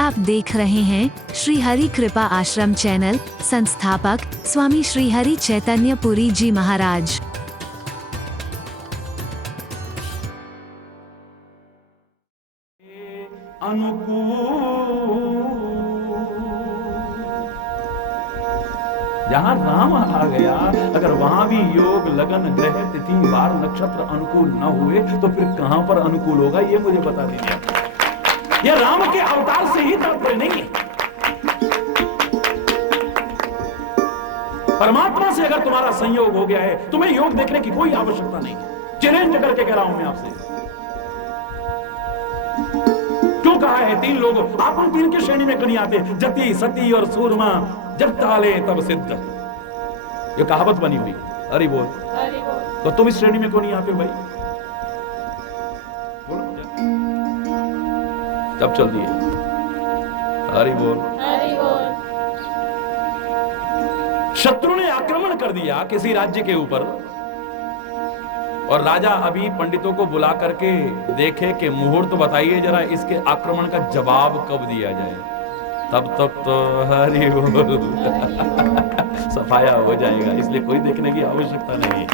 आप देख रहे हैं श्री हरि कृपा आश्रम चैनल। संस्थापक स्वामी श्री हरि चैतन्य पुरी जी महाराज। जहाँ राम आ गया, अगर वहां भी योग लगन ग्रह तिथि वार नक्षत्र अनुकूल न हुए तो फिर कहां पर अनुकूल होगा, ये मुझे बता दीजिए। यह राम के अवतार से ही तात्पर्य नहीं है। परमात्मा से अगर तुम्हारा संयोग हो गया है, तुम्हें योग देखने की कोई आवश्यकता नहीं है। चैलेंज करके कह रहा हूं मैं आपसे। क्यों कहा है तीन लोग, आप उन तीन के श्रेणी में कहीं आते, जति सती और सूरमा, जब ताले तब सिद्ध। ये कहावत बनी हुई। अरे बोल, तो तुम इस श्रेणी में क्यों नहीं आते भाई? बोलो तब चल दिए। अरे बोल। शत्रु ने आक्रमण कर दिया किसी राज्य के ऊपर, और राजा अभी पंडितों को बुला करके देखे कि मुहूर्त बताइए जरा, इसके आक्रमण का जवाब कब दिया जाए। तब तक तो हरि बोल सफाया हो जाएगा, इसलिए कोई देखने की आवश्यकता नहीं।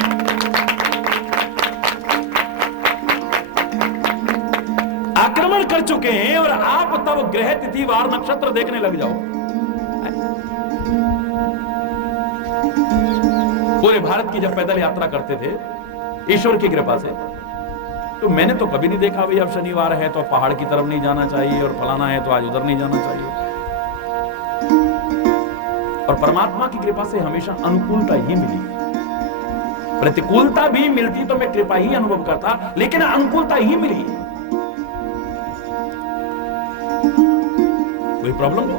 आक्रमण कर चुके हैं और आप तब ग्रह तिथि वार नक्षत्र देखने लग जाओ। पूरे भारत की जब पैदल यात्रा करते थे ईश्वर की कृपा से, तो मैंने तो कभी नहीं देखा भाई अब शनिवार है तो पहाड़ की तरफ नहीं जाना चाहिए, और फलाना है तो आज उधर नहीं जाना चाहिए। और परमात्मा की कृपा से हमेशा अनुकूलता ही मिली। प्रतिकूलता भी मिलती तो मैं कृपा ही अनुभव करता, लेकिन अनुकूलता ही मिली। कोई प्रॉब्लम हो?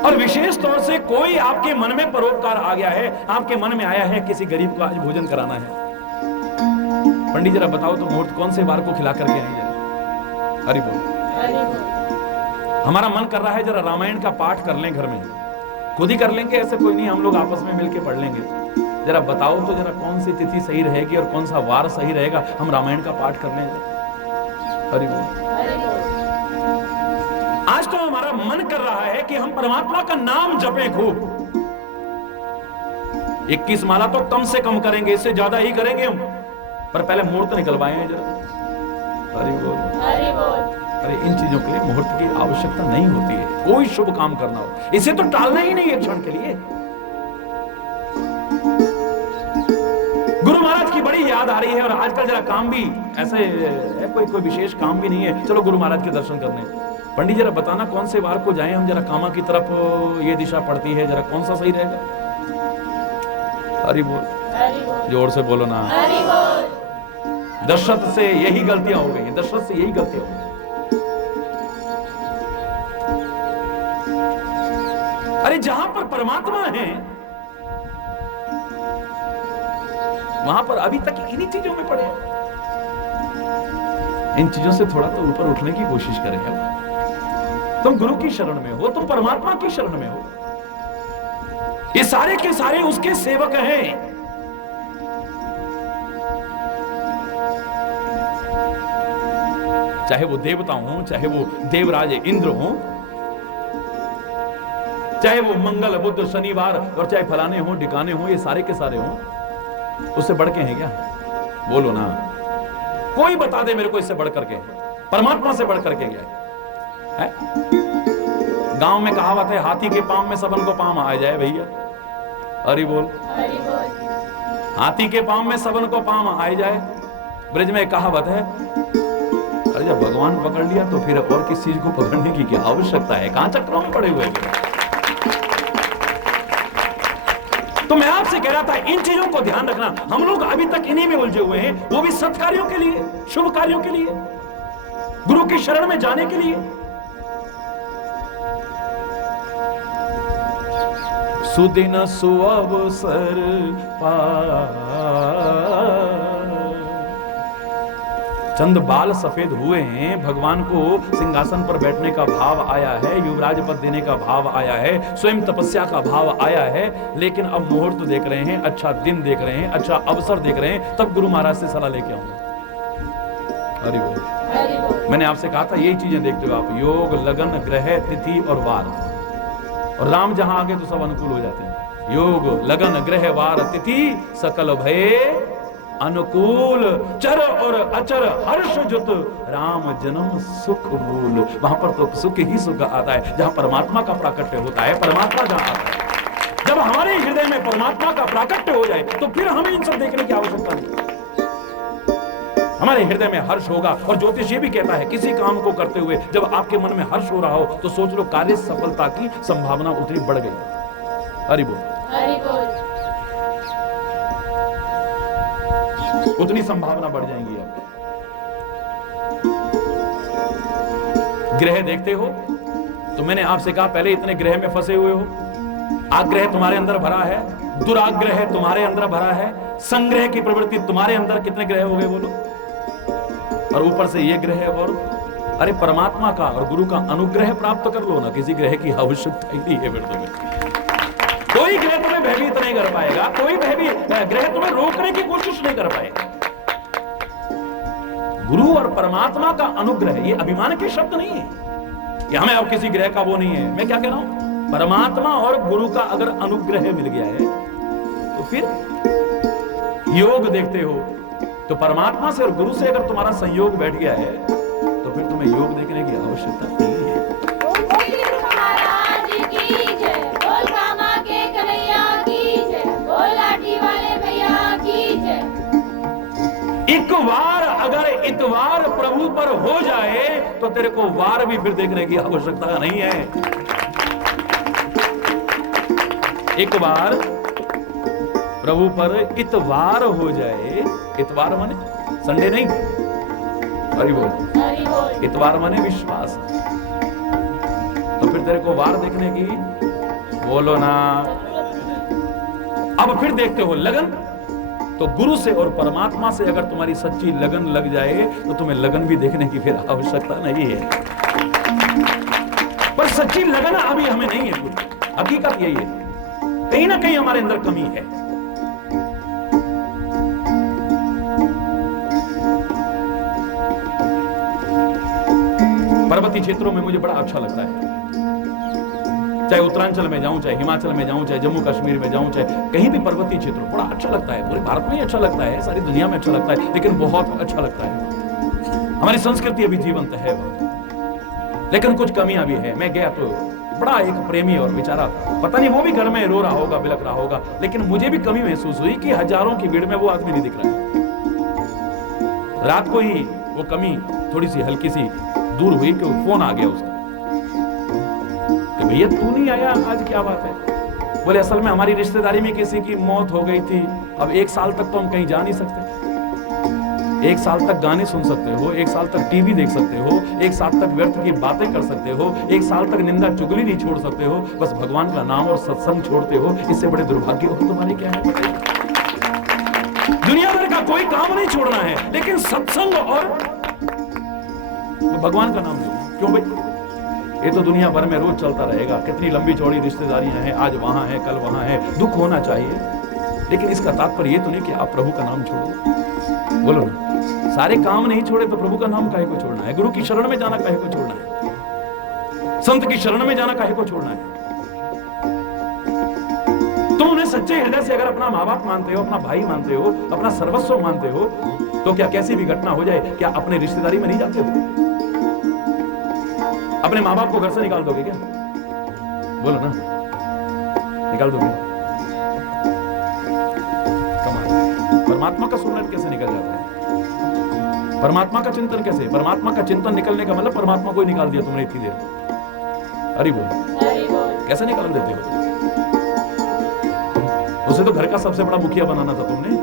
और विशेष तौर से कोई आपके मन में परोपकार आ गया है, आपके मन में आया है किसी गरीब को आज भोजन कराना है, पंडित जरा बताओ तो मुहूर्त कौन से बार को खिला करके नहीं जरा। हरि बोल। हमारा मन कर रहा है जरा रामायण का पाठ कर लें घर में, खुद ही कर लेंगे, ऐसे कोई नहीं, हम लोग आपस में मिलके पढ़ लेंगे। जरा बताओ तो जरा कौन सी तिथि सही रहेगी और कौन सा वार सही रहेगा, हम रामायण का पाठ कर लें। हरि बोल। आज तो हमारा मन कर रहा है कि हम परमात्मा का नाम जपें खूब। 21 माला तो कम से कम करेंगे, इससे ज्यादा ही करेंगे हम, पर पहले मुहूर्त निकलवाए हैं जरा। हरि बोल। अरे इन चीजों के लिए मुहूर्त की आवश्यकता नहीं होती है। कोई शुभ काम करना हो, इसे तो टालना ही नहीं है क्षण के लिए। गुरु महाराज की बड़ी याद आ रही है, और आजकल जरा काम भी ऐसे है, कोई विशेष काम भी नहीं है, चलो गुरु महाराज के दर्शन करने। पंडित जरा बताना कौन से वार को जाएं हम, जरा कामा की तरफ ये दिशा पड़ती है, जरा कौन सा सही रहेगा। हरि बोल। जोर से बोलो ना। दशरथ से यही गलतियां हो गई, दशरथ से यही गलतियां हो गई। अरे जहां पर परमात्मा है वहां पर अभी तक इन्हीं चीजों में पड़े हैं। इन चीजों से थोड़ा तो ऊपर उठने की कोशिश करें। तुम गुरु की शरण में हो, तुम परमात्मा की शरण में हो, ये सारे के सारे उसके सेवक हैं। चाहे वो देवता हो, चाहे वो देवराज इंद्र हो, चाहे वो मंगल बुध शनिवार, और चाहे फलाने हो ढिकाने हो, ये सारे के सारे हो, उससे बढ़ के हैं क्या? बोलो ना, कोई बता दे मेरे को इससे बढ़ करके, परमात्मा से बढ़ करके क्या है? गांव में कहावत है, हाथी के पांव में सबन को पांव आ जाए भैया। हरि बोल। हाथी के पांव में सबन को पांव आ जाए, ब्रज में कहावत है। अरे जब भगवान पकड़ लिया तो फिर और किस चीज को पकड़ने की क्या आवश्यकता है? कहां चक्रों में पड़े हुए हैं? तो मैं आपसे कह रहा था इन चीजों को ध्यान रखना। हम लोग अभी तक इन्हीं में उलझे हुए हैं, वो भी सत्कार्यों के लिए, शुभ कार्यों के लिए, गुरु की शरण में जाने के लिए। सुदिन सुअवसर चंद बाल सफेद हुए हैं, भगवान को सिंहासन पर बैठने का भाव आया है, युवराज पद देने का भाव आया है, स्वयं तपस्या का भाव आया है, लेकिन अब मुहूर्त देख रहे हैं, अच्छा दिन देख रहे हैं, अच्छा अवसर देख रहे हैं, तब गुरु महाराज से सलाह लेके आऊंगा। हरि बोल। मैंने आपसे कहा था यही चीजें देखते हो आप, योग, लगन, ग्रह, तिथि और वार, और राम जहां आ गए तो सब अनुकूल हो जाते हैं। योग, लगन, ग्रह, वार, तिथि सकल भय अनुकूल, चर और अचर हर्ष जुत, राम जन्म सुख मूल। वहां पर तो सुख ही सुख आता है जहां परमात्मा का प्राकट्य होता है। परमात्मा जहां आता है, जब हमारे हृदय में परमात्मा का प्राकट्य हो जाए तो फिर हमें इन सब देखने की आवश्यकता नहीं। हमारे हृदय में हर्ष होगा। और ज्योतिष ये भी कहता है किसी काम को करते हुए जब आपके मन में हर्ष हो रहा हो तो सोच लो कार्य सफलता की संभावना उतनी बढ़ गई। हरि बोल, हरि बोल। उतनी संभावना बढ़ जाएंगी आपकी। ग्रह देखते हो तो मैंने आपसे कहा पहले इतने ग्रह में फंसे हुए हो। आग्रह तुम्हारे अंदर भरा है, दुराग्रह तुम्हारे अंदर भरा है, संग्रह की प्रवृत्ति तुम्हारे अंदर। कितने ग्रह हो गए बोलो? और ऊपर से ये ग्रह और अरे परमात्मा का और गुरु का अनुग्रह प्राप्त कर लो ना, किसी ग्रह की आवश्यकता ही नहीं है फिर तुम्हें। कोई ग्रह तुम्हें भयभीत नहीं कर पाएगा, कोई ग्रह तुम्हें रोकने की कोशिश नहीं कर पाएगा। गुरु और परमात्मा का अनुग्रह, ये अभिमान के शब्द नहीं है कि हमें अब किसी ग्रह का वो नहीं है। मैं क्या कह रहा हूं, परमात्मा और गुरु का अगर अनुग्रह मिल गया है तो फिर योग देखते हो तो परमात्मा से और गुरु से अगर तुम्हारा संयोग बैठ गया है तो फिर तुम्हें योग देखने की आवश्यकता नहीं है। महाराज की जय, बोल कामा के कन्हैया की जय, बोल लाठी वाले भैया की जय। एक बार अगर इतवार प्रभु पर हो जाए तो तेरे को वार भी फिर देखने की आवश्यकता नहीं है। एक बार प्रभु पर इतवार हो जाए, इतवार माने संडे नहीं, हरि बोल, हरि बोल। इतवार माने विश्वास, तो फिर तेरे को वार देखने की बोलो ना। अब फिर देखते हो लगन, तो गुरु से और परमात्मा से अगर तुम्हारी सच्ची लगन लग जाए तो तुम्हें लगन भी देखने की फिर आवश्यकता नहीं है। पर सच्ची लगन अभी हमें नहीं है पूरी, हकीकत यही है, कहीं ना कहीं हमारे अंदर कमी है। पर्वतीय क्षेत्रों में मुझे बड़ा अच्छा लगता है, चाहे उत्तरांचल में जाऊं, चाहे हिमाचल में जाऊं, चाहे जम्मू कश्मीर में जाऊं, चाहे कहीं भी पर्वतीय क्षेत्र, बड़ा अच्छा लगता है। पूरे भारत में ही अच्छा लगता है, सारी दुनिया में अच्छा लगता है, लेकिन बहुत अच्छा लगता है। हमारी संस्कृति अभी जीवंत है बहुत, लेकिन कुछ कमियां भी है। मैं गया तो बड़ा एक प्रेमी और बेचारा, पता नहीं वो भी घर में रो रहा होगा, बिलख रहा होगा, लेकिन मुझे भी कमी महसूस हुई कि हजारों की भीड़ में वो आदमी नहीं दिख रहा है। रात को ही वो कमी थोड़ी सी हल्की सी दूर हुई कि फोन आ गया उसका कि भैया तू नहीं आया आज, क्या बात है? बोले असल में हमारी रिश्तेदारी में किसी की मौत हो गई थी, अब 1 साल तक तो हम कहीं जा नहीं सकते। 1 साल तक गाने सुन सकते हो, 1 साल तक टीवी देख सकते हो, 1 साल तक व्यर्थ की बातें कर सकते हो, 1 साल तक निंदा चुगली नहीं छोड़ सकते हो, बस भगवान का नाम और सत्संग छोड़ते हो। इससे बड़े दुर्भाग्य हो तुम्हारे क्या है? दुनिया भर का कोई काम नहीं छोड़ना है, लेकिन सत्संग और भगवान का नाम लो। क्यों भाई? ये तो दुनिया भर में रोज चलता रहेगा, कितनी लंबी चौड़ी रिश्तेदारियां हैं, आज वहां है कल वहां है, दुख होना चाहिए, लेकिन इसका तात्पर्य ये तो नहीं कि आप प्रभु का नाम छोड़ो। बोलो ना, सारे काम नहीं छोड़े तो प्रभु का नाम काहे को छोड़ना है? गुरु की शरण में जाना काहे को छोड़ना है? संत की शरण में जाना काहे को छोड़ना है? तुम उन्हें सच्चे हृदय से अगर अपना माँ बाप मानते हो, अपना भाई मानते हो, अपना सर्वस्व मानते हो, तो क्या कैसी भी घटना हो जाए क्या अपने रिश्तेदारी में नहीं जाते हो? अपने माँ बाप को घर से निकाल दोगे क्या? बोलो ना, निकाल दोगे? कमाल। परमात्मा का सुमरन कैसे निकल जाता है? परमात्मा का चिंतन कैसे? परमात्मा का चिंतन निकलने का मतलब परमात्मा को ही निकाल दिया तुमने इतनी देर। अरे बोल, कैसे निकाल देते हो? उसे तो घर का सबसे बड़ा मुखिया बनाना था तुमने,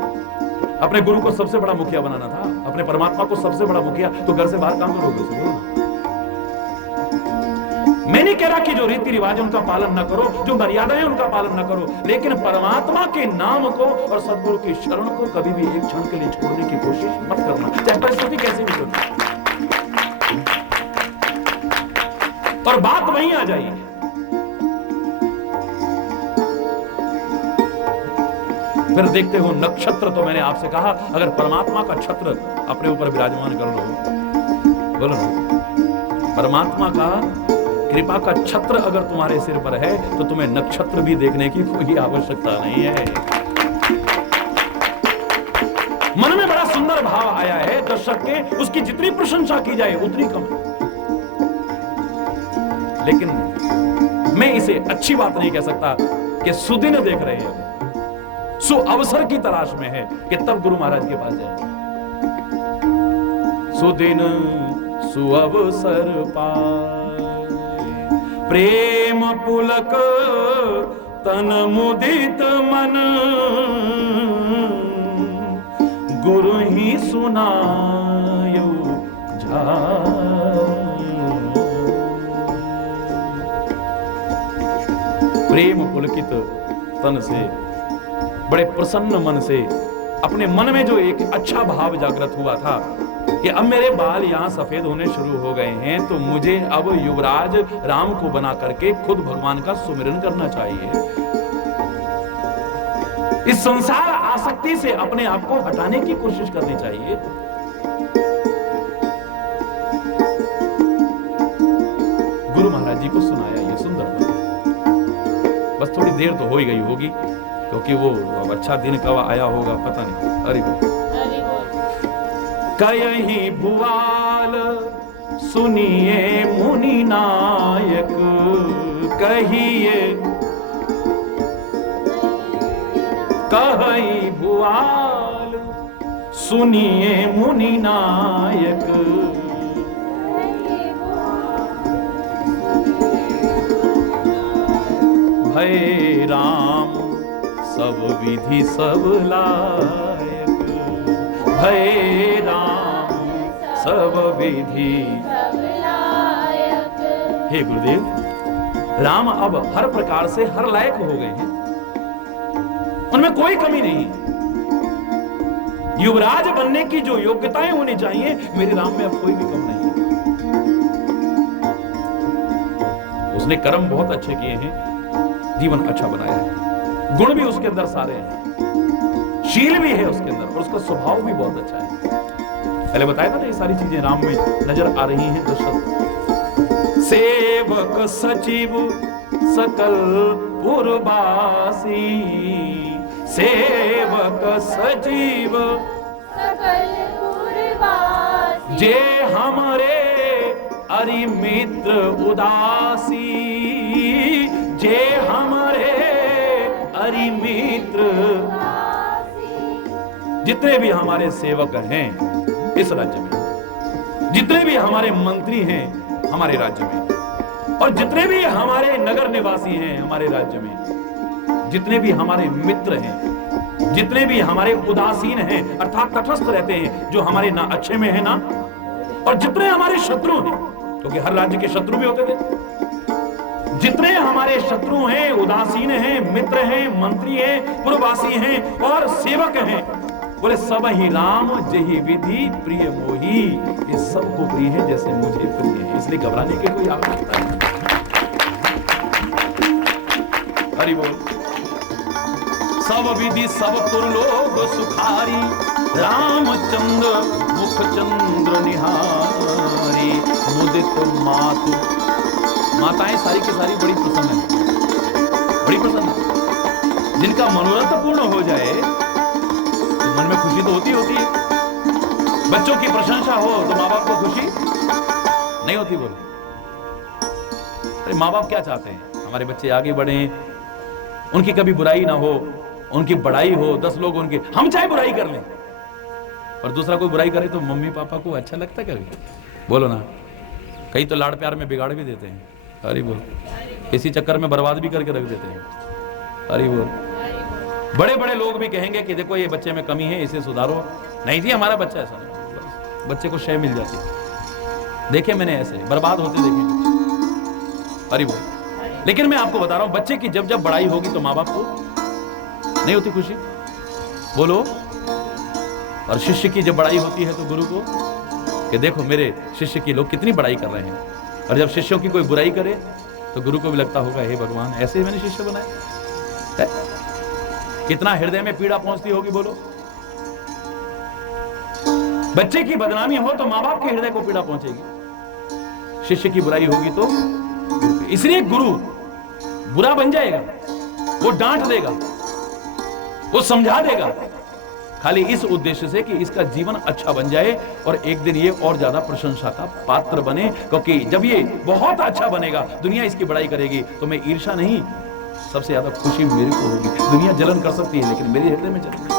अपने गुरु को सबसे बड़ा मुखिया बनाना था, अपने परमात्मा को सबसे बड़ा मुखिया, तो घर से बाहर काम करोगे उसे? बोलो ना। मैं नहीं कह रहा कि जो रीति रिवाज है उनका पालन ना करो, जो मर्यादा है उनका पालन ना करो, लेकिन परमात्मा के नाम को और सदगुरु की शरण को कभी भी एक क्षण के लिए छोड़ने की कोशिश मत करना, चाहे परिस्थिति कैसी भी हो। और बात वहीं आ जाएगी, फिर देखते हो नक्षत्र, तो मैंने आपसे कहा अगर परमात्मा का छत्र अपने ऊपर विराजमान कर लो, बोलो ना, परमात्मा का कृपा का छत्र अगर तुम्हारे सिर पर है तो तुम्हें नक्षत्र भी देखने की कोई आवश्यकता नहीं है। मन में बड़ा सुंदर भाव आया है दर्शक के, उसकी जितनी प्रशंसा की जाए उतनी कम, लेकिन मैं इसे अच्छी बात नहीं कह सकता कि सुदिन देख रहे हैं, सु अवसर की तलाश में है कि तब गुरु महाराज के पास जाए। सुदिन सुअवसर पाए, प्रेम पुलक तन मुदित मन, गुरु ही सुनायो जाए। प्रेम पुलकित तन से, बड़े प्रसन्न मन से, अपने मन में जो एक अच्छा भाव जागृत हुआ था कि अब मेरे बाल यहां सफेद होने शुरू हो गए हैं तो मुझे अब युवराज राम को बना करके खुद भगवान का सुमिरन करना चाहिए। इस संसार आसक्ति से अपने आप को हटाने की कोशिश करनी चाहिए। गुरु महाराज जी को सुनाया ये सुंदर बात। बस थोड़ी देर तो हो ही गई होगी क्योंकि वो अब अच्छा दिन कब आया होगा पता नहीं। हरि बोल। कयहि भुआल सुनिए मुनि नायक, कहिए कहि भुआल सुनिए मुनि नायक, भय राम सब विधि सब लायक, भय राम सब विधि सब लायक। हे गुरुदेव, राम अब हर प्रकार से हर लायक हो गए हैं, उनमें कोई कमी नहीं। युवराज बनने की जो योग्यताएं होनी चाहिए मेरे राम में अब कोई भी कम नहीं है। उसने कर्म बहुत अच्छे किए हैं, जीवन अच्छा बनाया है, गुण भी उसके अंदर सारे हैं, शील भी है उसके अंदर और उसका स्वभाव भी बहुत अच्छा है। पहले बताया था ना ये सारी चीजें राम में नजर आ रही हैं दर्शक। सेवक सचिव सकल पुरवासी, सेवक सचिव सकल पुरवासी, जे हमारे अरि मित्र उदासी, जे हमारे अरि मित्र। जितने भी हमारे सेवक हैं इस राज्य में, जितने भी हमारे मंत्री हैं हमारे राज्य में, और जितने भी हमारे नगर निवासी हैं हमारे राज्य में, जितने भी हमारे मित्र हैं, जितने भी हमारे उदासीन हैं अर्थात तटस्थ रहते हैं, जो हमारे ना अच्छे में है ना, और जितने हमारे शत्रु हैं, क्योंकि हर राज्य के शत्रु भी होते थे, जितने हमारे शत्रु हैं, उदासीन हैं, मित्र हैं, मंत्री हैं, पुरवासी हैं और सेवक हैं, बोले सब ही राम जही विधि प्रिय मोही, ये सबको प्रिय है जैसे मुझे प्रिय है, इसलिए घबराने की कोई आवश्यकता नहीं। हरि बोल। सब विधि सब पुरलोक सुखारी, रामचंद्र मुख चंद्र निहारी, मुदित मातु। माताएं सारी की सारी बड़ी प्रसन्न है, बड़ी प्रसन्न है। जिनका मनोरथ पूर्ण हो जाए तो मन में खुशी तो होती है। बच्चों की प्रशंसा हो तो माँ बाप को खुशी नहीं होती। बोलो, अरे माँ बाप क्या चाहते हैं? हमारे बच्चे आगे बढ़े, उनकी कभी बुराई ना हो, उनकी बड़ाई हो, 10 लोग उनके, हम चाहे बुराई कर लें पर दूसरा कोई बुराई करे तो मम्मी पापा को अच्छा लगता है? बोलो ना। कई तो लाड़ प्यार में बिगाड़ भी देते हैं। हरि बोल। इसी चक्कर में बर्बाद भी करके रख देते हैं। हरि बोल। बड़े बड़े लोग भी कहेंगे कि देखो ये बच्चे में कमी है, इसे सुधारो। नहीं जी, हमारा बच्चा ऐसा नहीं। बच्चे को शय मिल जाती है। देखे मैंने ऐसे बर्बाद होते देखे। हरि बोल। लेकिन मैं आपको बता रहा हूं, बच्चे की जब जब बड़ाई होगी तो माँ बाप को नहीं होती खुशी? बोलो। और शिष्य की जब बड़ाई होती है तो गुरु को, कि देखो मेरे शिष्य की लोग कितनी बड़ाई कर रहे हैं। और जब शिष्यों की कोई बुराई करे तो गुरु को भी लगता होगा हे भगवान, ऐसे ही मैंने शिष्य बनाए। कितना हृदय में पीड़ा पहुंचती होगी बोलो। बच्चे की बदनामी हो तो मां बाप के हृदय को पीड़ा पहुंचेगी, शिष्य की बुराई होगी तो। इसलिए गुरु बुरा बन जाएगा, वो डांट देगा, वो समझा देगा, खाली इस उद्देश्य से कि इसका जीवन अच्छा बन जाए और एक दिन ये और ज्यादा प्रशंसा का पात्र बने। क्योंकि जब ये बहुत अच्छा बनेगा, दुनिया इसकी बड़ाई करेगी, तो मैं ईर्ष्या नहीं, सबसे ज्यादा खुशी मेरे को होगी। दुनिया जलन कर सकती है, लेकिन मेरे हृदय में जलन।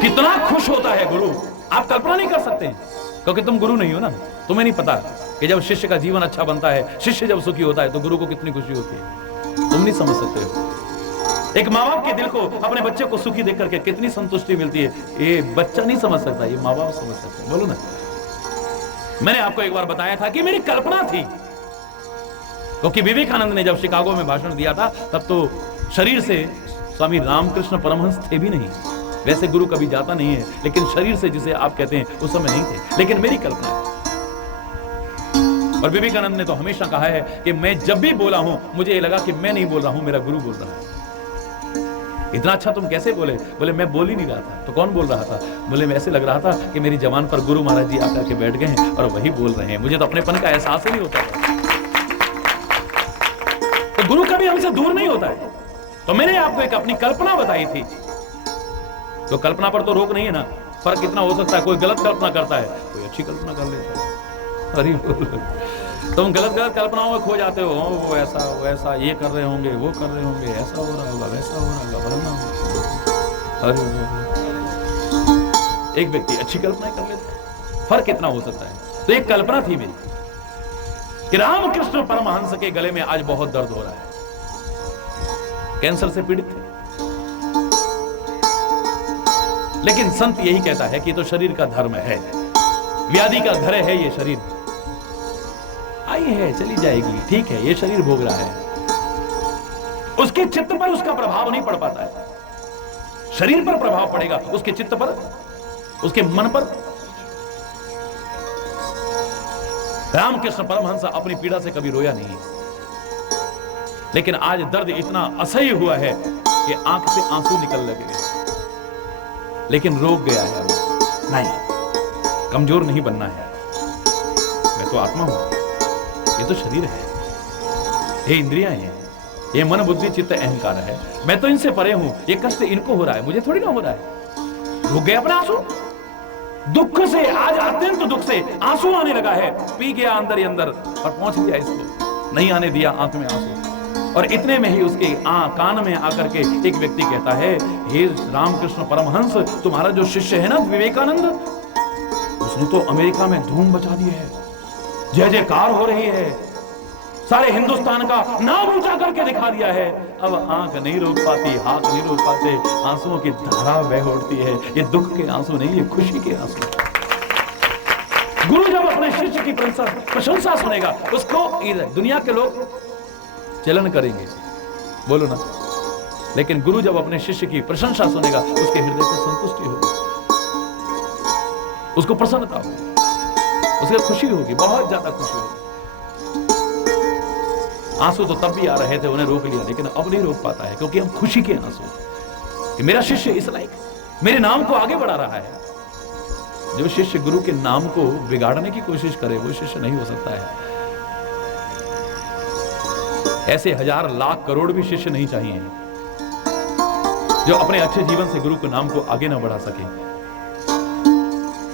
कितना खुश होता है गुरु, आप कल्पना नहीं कर सकते हैं, क्योंकि तुम गुरु नहीं हो ना। तुम्हें नहीं पता कि जब शिष्य का जीवन अच्छा बनता है, शिष्य जब सुखी होता है, तो गुरु को कितनी खुशी होती है, तुम नहीं समझ सकते हो। एक माँ बाप के दिल को अपने बच्चे को सुखी देख करके कितनी संतुष्टि मिलती है, ये बच्चा नहीं समझ सकता, ये माँ बाप समझ सकते हैं। बोलो ना। मैंने आपको एक बार बताया था कि मेरी कल्पना थी, क्योंकि विवेकानंद ने जब शिकागो में भाषण दिया था, तब तो शरीर से स्वामी रामकृष्ण परमहंस थे भी नहीं। वैसे गुरु कभी जाता नहीं है, लेकिन शरीर से जिसे आप कहते हैं उस समय नहीं थे, लेकिन मेरी कल्पना है। और विवेकानंद ने तो हमेशा कहा है कि मैं जब भी बोला हूं, मुझे ये लगा कि मैं नहीं बोल रहा हूं, मेरा गुरु बोल रहा है। इतना अच्छा तुम कैसे बोले? बोले मैं बोल ही नहीं रहा था। तो कौन बोल रहा था? बोले मैं ऐसे लग रहा था कि मेरी जबान पर गुरु महाराज जी आकर के बैठ गए हैं और वही बोल रहे हैं, मुझे तो अपनेपन का एहसास ही नहीं होता था। तो गुरु कभी हमसे दूर नहीं होता है। तो मैंने आपको एक अपनी कल्पना बताई थी, तो कल्पना पर तो रोक नहीं है ना। फर्क कितना हो सकता है, कोई गलत कल्पना करता है, कोई अच्छी कल्पना कर लेता है। अरे तुम गलत कल्पनाओं में खो जाते हो, वो ऐसा वो ऐसा, ये कर रहे होंगे, वो कर रहे होंगे, ऐसा हो रहा होगा, वैसा हो रहा होगा, बदलना होगा। अरे एक व्यक्ति अच्छी कल्पना कर लेता है, फर्क कितना हो सकता है। तो एक कल्पना थी मेरी कि रामकृष्ण परमहंस के गले में आज बहुत दर्द हो रहा है, कैंसर से पीड़ित थे। लेकिन संत यही कहता है कि तो शरीर का धर्म है, व्याधि का घर है ये शरीर, आई है चली जाएगी, ठीक है, ये शरीर भोग रहा है। उसके चित्त पर उसका प्रभाव नहीं पड़ पाता है, शरीर पर प्रभाव पड़ेगा, उसके चित्त पर, उसके मन पर। रामकृष्ण परमहंस अपनी पीड़ा से कभी रोया नहीं, लेकिन आज दर्द इतना असह्य हुआ है कि आंख से आंसू निकल लगे, लेकिन रोक गया है वो। नहीं, कमजोर नहीं बनना है, मैं तो आत्मा हूं, ये तो शरीर है, ये इंद्रियां हैं, ये मन बुद्धि चित्त अहंकार है, मैं तो इनसे परे हूं, ये कष्ट इनको हो रहा है, मुझे थोड़ी ना हो रहा है। रुक गया अपना आंसू, दुख से, आज अत्यंत दुख से आंसू आने लगा है, पी गया अंदर ही अंदर और पहुंच गया इसको, नहीं आने दिया आंख में आंसू। और इतने में ही उसके कान में आकर के एक व्यक्ति कहता है, हे रामकृष्ण परमहंस, तुम्हारा जो शिष्य है ना विवेकानंद, उसने तो अमेरिका में धूम मचा दी है, जय जयकार हो रही है, सारे हिंदुस्तान का नाम ऊंचा करके दिखा दिया है। अब आंख नहीं रोक पाती, हाथ नहीं रोक पाते, आंसुओं की धारा बह उठती है। ये दुख के आंसू नहीं, ये खुशी के आंसू। गुरु जब अपने शिष्य की प्रशंसा सुनेगा, उसको दुनिया के लोग जलन करेंगे, बोलो ना, लेकिन गुरु जब अपने शिष्य की प्रशंसा सुनेगा, उसके हृदय को संतुष्टि होगी, उसको प्रसन्नता होगी, उसके खुशी होगी, बहुत ज्यादा खुशी होगी। आंसू तो तब भी आ रहे थे, उन्हें रोक लिया, लेकिन अब नहीं रोक पाता है, क्योंकि हम खुशी के आंसू कि मेरा शिष्य इस लायक मेरे नाम को आगे बढ़ा रहा है। जो शिष्य गुरु के नाम को बिगाड़ने की कोशिश करे, वो शिष्य नहीं हो सकता है। ऐसे हजार लाख करोड़ भी शिष्य नहीं चाहिए जो अपने अच्छे जीवन से गुरु के नाम को आगे ना बढ़ा सके।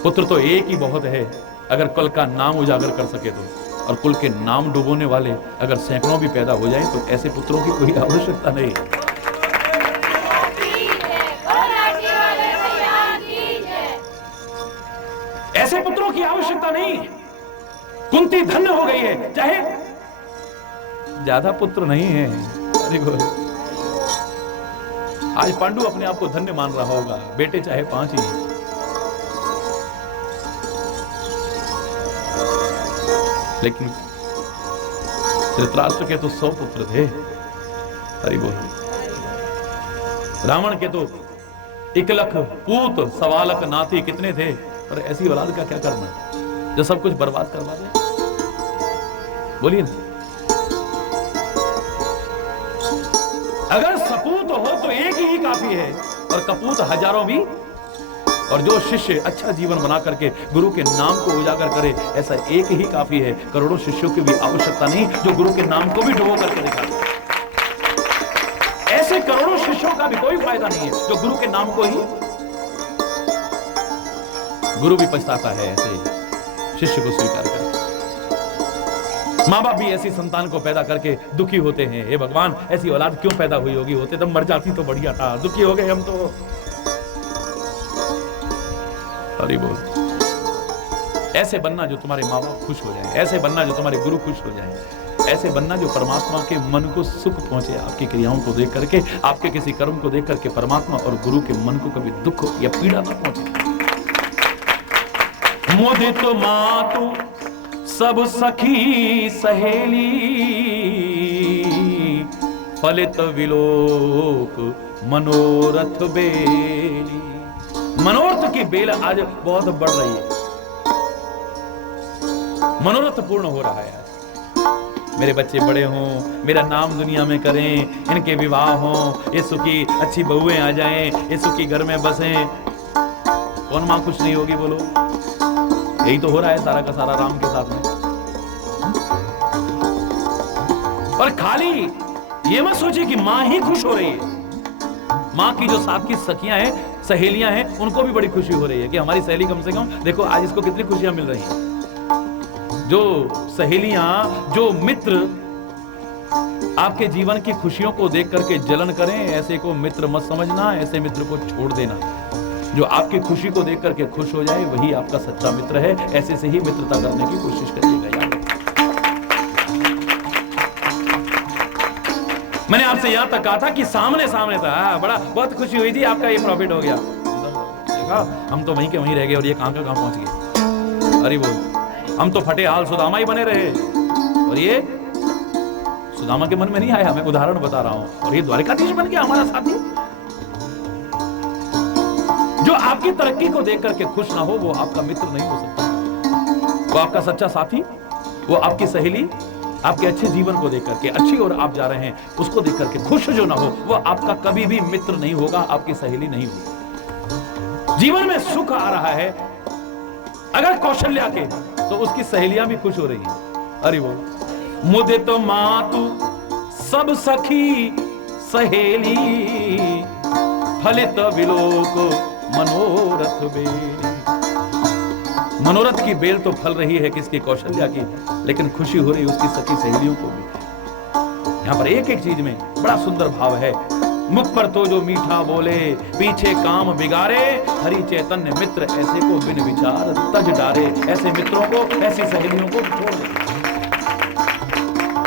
पुत्र तो एक ही बहुत है, अगर कुल का नाम उजागर कर सके तो, और कुल के नाम डुबोने वाले अगर सैकड़ों भी पैदा हो जाएं, तो ऐसे पुत्रों की कोई आवश्यकता नहीं। ऐसे पुत्रों की आवश्यकता नहीं। कुंती धन्य हो गई है, चाहे ज्यादा पुत्र नहीं है। आज पांडु अपने आप को धन्य मान रहा होगा, बेटे चाहे 5 ही। लेकिन धृतराष्ट्र के तो 100 पुत्र थे। हरि बोल। रावण के तो 1 लाख पूत, 1.25 लाख नाती, कितने थे। पर ऐसी औलाद का क्या करना जो सब कुछ बर्बाद करवा दे। बोलिए ना। अगर सपूत हो तो एक ही काफी है, और कपूत हजारों भी। और जो शिष्य अच्छा जीवन बना करके गुरु के नाम को उजागर करे, ऐसा एक ही काफी है। करोड़ों शिष्यों की भी आवश्यकता नहीं जो गुरु के नाम को भी डुबो करके दिखा दे। ऐसे करोड़ों शिष्यों का भी कोई फायदा नहीं है जो गुरु के नाम को ही। गुरु भी पछताता है ऐसे शिष्य को स्वीकार करके। माँ बाप भी ऐसी संतान को पैदा करके दुखी होते हैं, हे भगवान ऐसी औलाद क्यों पैदा हुई होगी, होते तो मर जाती तो बढ़िया था, दुखी हो गए हम तो। हरि बोल। ऐसे बनना जो तुम्हारे माँ बाप खुश हो जाए, ऐसे बनना जो तुम्हारे गुरु खुश हो जाए, ऐसे बनना जो परमात्मा के मन को सुख पहुंचे, आपकी क्रियाओं को देख करके, आपके किसी कर्म को देख करके परमात्मा और गुरु के मन को कभी दुख या पीड़ा न पहुंचे। मुदित मातु सब सखी सहेली, फलित विलोक मनोरथ बेली। मनोरथ की बेल आज बहुत बढ़ रही है, मनोरथ पूर्ण हो रहा है। मेरे बच्चे बड़े हों, मेरा नाम दुनिया में करें, इनके विवाह हों, ये सुखी अच्छी बहुएं आ जाएं, ये सुखी घर में बसें। कौन मां खुश नहीं होगी बोलो? यही तो हो रहा है सारा का सारा राम के साथ में। और खाली ये मत सोचिए कि मां ही खुश हो रही है, मां की जो साथ की सखियां हैं, सहेलियां हैं, उनको भी बड़ी खुशी हो रही है कि हमारी सहेली कम से कम देखो आज इसको कितनी खुशियां मिल रही हैं। जो सहेलियां, जो मित्र आपके जीवन की खुशियों को देख करके जलन करें, ऐसे को मित्र मत समझना, ऐसे मित्र को छोड़ देना। जो आपकी खुशी को देख करके खुश हो जाए वही आपका सच्चा मित्र है। ऐसे से ही मित्रता करने की कोशिश करिएगा। याद मैंने आपसे यहां तक कहा था कि सामने सामने था, बड़ा बहुत खुशी हुई थी, आपका ये प्रॉफिट हो गया। देखा हम तो वहीं के वहीं रह गए और ये कहां पहुंच गए। अरे बोल, हम तो फटे हाल सुदामा ही बने रहे और ये सुदामा के मन में नहीं आया। मैं उदाहरण बता रहा हूं। और ये द्वारिकाधीश बन गया हमारा साथी। जो आपकी तरक्की को देख करके खुश ना हो वो आपका मित्र नहीं हो सकता। वो आपका सच्चा साथी, वो आपकी सहेली, आपके अच्छे जीवन को देख करके, अच्छी ओर आप जा रहे हैं उसको देख करके खुश जो ना हो वो आपका कभी भी मित्र नहीं होगा, आपकी सहेली नहीं होगी। जीवन में सुख आ रहा है अगर कौशल्या के, तो उसकी सहेलियां भी खुश हो रही हैं। अरे वो मुदित मातु सब सखी सहेली, फलित विलोक मनोरथ बेली। मनोरथ की बेल तो फल रही है किसकी? कौशल्या की, लेकिन खुशी हो रही है उसकी सखी सहेलियों को भी। यहां पर एक एक चीज में बड़ा सुंदर भाव है। मुख पर तो जो मीठा बोले, पीछे काम बिगाड़े, हरि चैतन्य मित्र ऐसे को बिन विचार तज डारे। ऐसे मित्रों को, ऐसी सहेलियों को छोड़ दे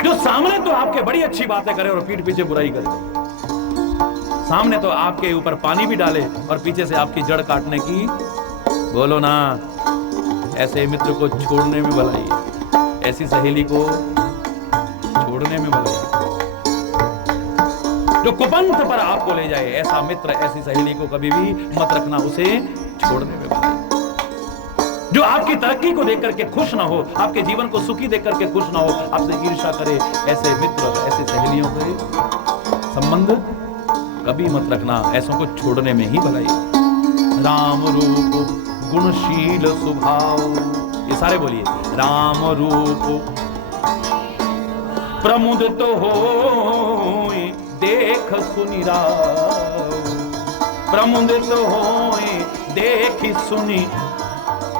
जो सामने तो आपके बड़ी अच्छी बातें करे और पीठ पीछे बुराई करे। सामने तो आपके ऊपर पानी भी डाले और पीछे से आपकी जड़ काटने की, बोलो ना। ऐसे मित्र को छोड़ने में भलाई है, ऐसी सहेली को छोड़ने में भलाई है। जो कुपंथ पर आपको ले जाए, ऐसा मित्र, ऐसी सहेली को कभी भी मत रखना, उसे छोड़ने में भलाई है। जो आपकी तरक्की को देख करके खुश ना हो, आपके जीवन को सुखी देख करके खुश ना हो, आपसे ईर्ष्या करे, ऐसे मित्र, ऐसी सहेलियों के संबंध कभी मत रखना, ऐसों को छोड़ने में ही भलाई। राम रूप गुणशील स्वभाव, ये सारे बोलिए। राम रूप प्रमुदित होय देख सुनि राव, प्रमुदित होय देख सुनि।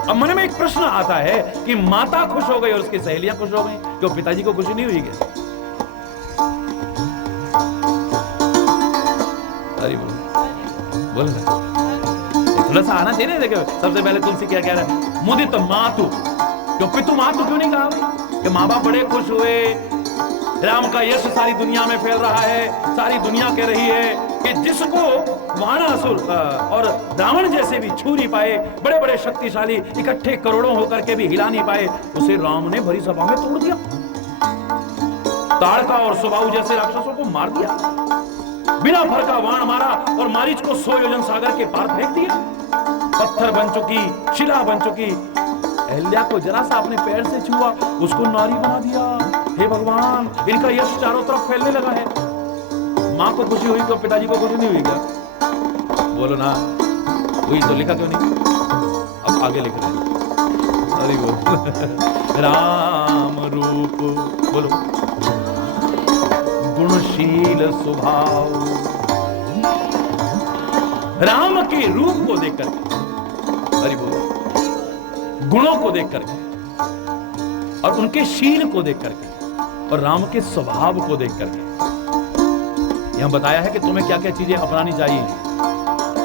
अब मन में एक प्रश्न आता है कि माता खुश हो गई और उसकी सहेलियां खुश हो गई, क्यों पिताजी को खुशी नहीं हुई क्या? अरे बोल रहा थोड़ा सा आना चाहिए। देखो सबसे पहले तुलसी क्या कह रहा है? मुदित मातु, क्यों पितु मातु क्यों नहीं कहा? कि माँ बाप बड़े खुश हुए, राम का यश सारी दुनिया में फैल रहा है, सारी दुनिया कह रही है कि जिसको वाणासुर और रावण जैसे भी छू नहीं पाए, बड़े बड़े शक्तिशाली इकट्ठे करोड़ों होकर के भी हिला नहीं पाए, उसे राम ने भरी सभा में तोड़ दिया। ताड़का और सुबाहु जैसे राक्षसों को मार दिया, बिना फर का वाण मारा और मारीच को 100 योजन सागर के पार फेंक दिया। पत्थर बन चुकी, शिला बन चुकी अहल्या को जरा सा अपने पैर से छुआ, उसको नारी बना दिया। हे भगवान, इनका यश चारों तरफ फैलने लगा है। माँ को खुशी हुई तो पिताजी को खुशी नहीं हुई क्या? बोलो ना, हुई तो लिखा क्यों नहीं? अब आगे लिख रहे हैं। अरे बोल राम रूप, बोलो गुणशील स्वभाव। राम के रूप को देखकर, अरे बोलो गुणों को देख करके और उनके शील को देख करके और राम के स्वभाव को देख करके यहां बताया है कि तुम्हें क्या क्या चीजें अपनानी चाहिए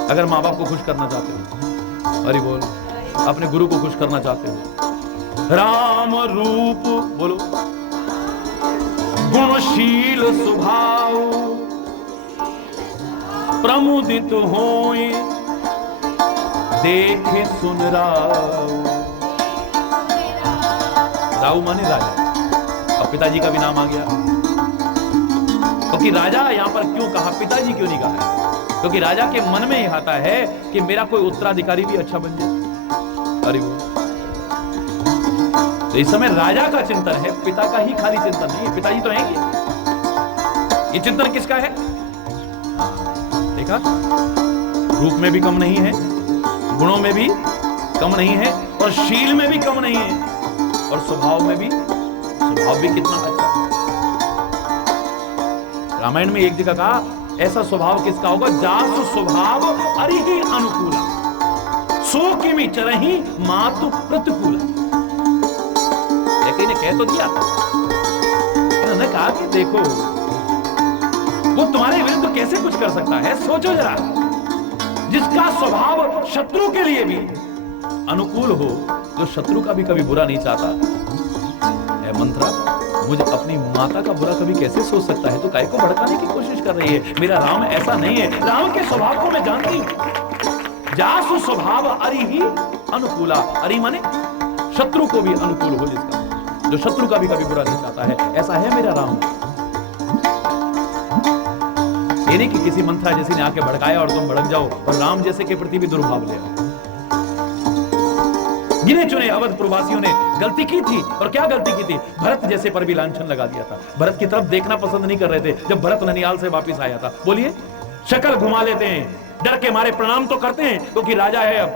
अगर माँ बाप को खुश करना चाहते हो। अरे बोल, अपने गुरु को खुश करना चाहते हो। राम रूप, बोलो गुणशील स्वभाव, प्रमुदित होए देखे सुन राव। राव माने राजा, अब पिताजी का भी नाम आ गया। क्योंकि राजा यहां पर क्यों कहा, पिताजी क्यों नहीं कहा? क्योंकि राजा के मन में यह आता है कि मेरा कोई उत्तराधिकारी भी अच्छा बन जाए। अरे वो तो इस समय राजा का चिंतन है, पिता का ही खाली चिंतन नहीं है। पिताजी तो हैं ये चिंतन किसका है? देखा, रूप में भी कम नहीं है, गुणों में भी कम नहीं है और शील में भी कम नहीं है और स्वभाव में भी, स्वभाव भी कितना अच्छा है। रामायण में एक जगह कहा ऐसा स्वभाव किसका होगा? जासु स्वभाव अरिहि अनुकूला, सो किमि चरहि मातु प्रतिकूला। ने कह तो दिया, उन्होंने कहा कि देखो वो तुम्हारे विरुद्ध कैसे कुछ कर सकता है, सोचो जरा। जिसका स्वभाव शत्रु के लिए भी अनुकूल हो, जो शत्रु का भी कभी बुरा नहीं चाहता। ऐ मंत्रा, मुझे अपनी माता का बुरा कभी कैसे सोच सकता है? तो काय को भड़काने की कोशिश कर रही है। मेरा राम ऐसा नहीं है। राम के स्वभाव को मैं जानती हूं। जासु स्वभाव अरिहि अनुकूला, अरि माने शत्रु को भी अनुकूल हो, जिसका जो शत्रु का भी कभी बुरा नहीं चाहता है, ऐसा है मेरा राम। ये नहीं कि किसी मंत्रा जैसी ने आके भड़काया और तुम भड़क जाओ और राम जैसे के प्रति भी दुर्भाव ले आओ। गिने चुने अवध प्रवासियों ने गलती की थी, और क्या गलती की थी? भरत जैसे पर भी लांछन लगा दिया था। भरत की तरफ देखना पसंद नहीं कर रहे थे जब भरत ननिहाल से वापस आया था। बोलिए, शक्ल घुमा लेते हैं, डर के मारे प्रणाम तो करते हैं क्योंकि राजा है, अब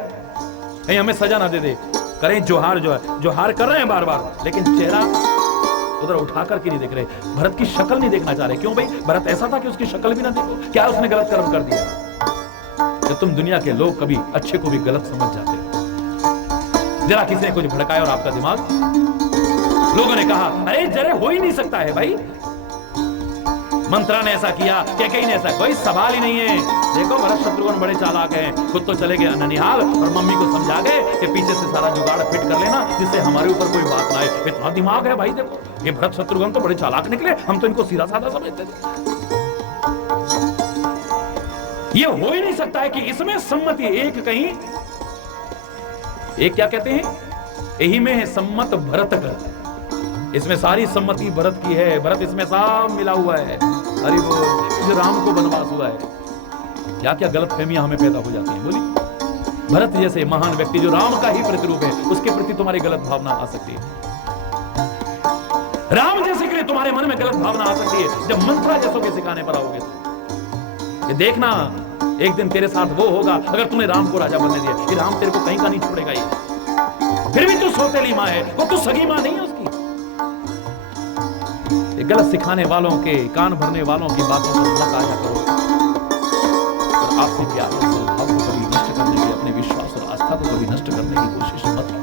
कहीं हमें सजा ना दे दे। करें जोहार, जो है जोहार कर रहे हैं बार बार, लेकिन चेहरा उधर उठा करके नहीं देख रहे। भरत की शक्ल नहीं देखना चाह रहे। क्यों भाई? भरत ऐसा था कि उसकी शक्ल भी ना देखो? क्या उसने गलत कर्म कर दिया? कि तुम दुनिया के लोग कभी अच्छे को भी गलत समझ जाते हो। जरा किसी ने कुछ भड़काया और आपका दिमाग, लोगों ने कहा अरे जरे हो ही नहीं सकता है भाई, मंत्रा ने ऐसा किया, कैकेयी ने ऐसा, कोई सवाल ही नहीं है। देखो भरत शत्रुघ्न बड़े चालाक हैं, खुद तो चले गए ननिहाल और मम्मी को समझा गए कि पीछे से सारा जुगाड़ फिट कर लेना जिससे हमारे ऊपर कोई बात ना आए। इतना दिमाग है भाई। देखो ये भरत शत्रुघ्न तो बड़े चालाक निकले, हम तो इनको सीधा साधा समझते थे। ये हो ही नहीं सकता है कि इसमें सम्मति एक कहीं, एक क्या कहते हैं, यही में है सम्मत भरत कर, इसमें सारी सम्मति भरत की है। भरत इसमें सब मिला हुआ है। अरे वो जो राम को वनवास हुआ है, क्या क्या गलतफहमियां हमें पैदा हो जाती हैं। बोली, भरत जैसे महान व्यक्ति जो राम का ही प्रतिरूप है, उसके प्रति तुम्हारी गलत भावना आ सकती है। राम जैसे के लिए तुम्हारे मन में गलत भावना आ सकती है जब मंत्रा जैसों के सिखाने पर आओगे तो। ये देखना, एक दिन तेरे साथ वो होगा अगर तूने राम को राजा बनने दिया। ये राम तेरे को कहीं का नहीं छोड़ेगा। ये फिर भी तू सौतेली मां है, वो तू सगी मां नहीं है उसकी। गलत सिखाने वालों के, कान भरने वालों की बातों को मत आया करो। और आपसे प्यार और सद्भाव को कभी नष्ट करने की, अपने विश्वास और आस्था को कभी नष्ट करने की कोशिश मत करो।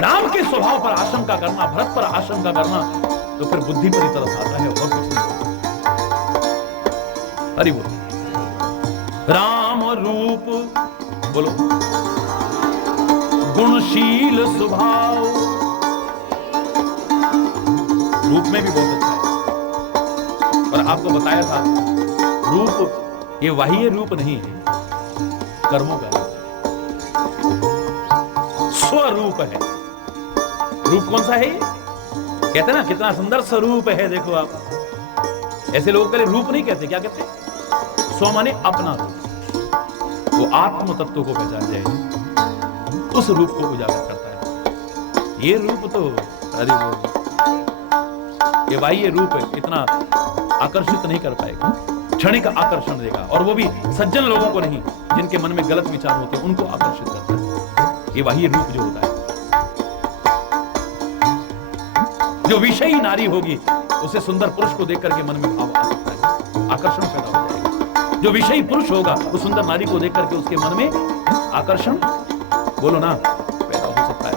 राम के स्वभाव पर आशंका करना, भरत पर आशंका करना, तो फिर बुद्धि पर ही तरस आता है और कुछ नहीं। हरि बोलो, राम रूप, बोलो गुणशील स्वभाव, रूप में भी बहुत अच्छा है। और आपको बताया था रूप ये बाह्य रूप नहीं है, कर्मों का स्वरूप है। रूप कौन सा है? कहते ना कितना सुंदर स्वरूप है, देखो आप। ऐसे लोग पहले रूप नहीं कहते, क्या कहते? स्व माने अपना रूप, वो आत्म तत्व को पहचान जाए, उस रूप को उजागर करता है। ये रूप तो अरे वो ये बाह्य रूप इतना आकर्षित नहीं कर पाएगा, क्षणिक आकर्षण देगा, और वो भी सज्जन लोगों को नहीं, जिनके मन में गलत विचार होते हैं उनको आकर्षित करता है ये बाह्य रूप जो होता है। जो विषयी नारी होगी उसे सुंदर पुरुष को देख करके मन में भाव आ सकता है, आकर्षण पैदा हो जाएगा। जो विषयी पुरुष होगा वो सुंदर नारी को देख करके उसके मन में आकर्षण, बोलो ना, पैदा हो सकता है।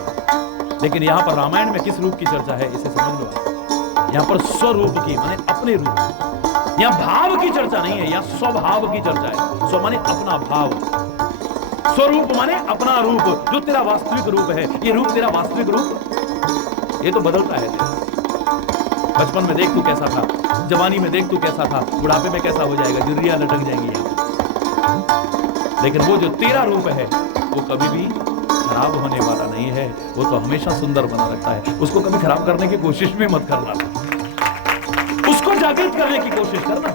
लेकिन यहाँ पर रामायण में किस रूप की चर्चा है इसे समझ लो आप। यहाँ पर स्वरूप की माने अपने रूप, यहाँ भाव की चर्चा नहीं है, यहाँ स्वभाव की चर्चा है। स्व माने अपना भाव, स्वरूप माने अपना रूप, जो तेरा वास्तविक रूप है। ये रूप तेरा वास्तविक रूप, ये तो बदलता है। बचपन में देख तू कैसा था, जवानी में देख तू कैसा था, बुढ़ापे में कैसा हो जाएगा, जुर्रियां लटक जाएंगी यहाँ। लेकिन वो जो तेरा रूप है वो कभी भी खराब होने वाला नहीं है, वो तो हमेशा सुंदर बना रखता है। उसको कभी खराब करने की कोशिश भी मत करना, उसको जागृत करने की कोशिश करना।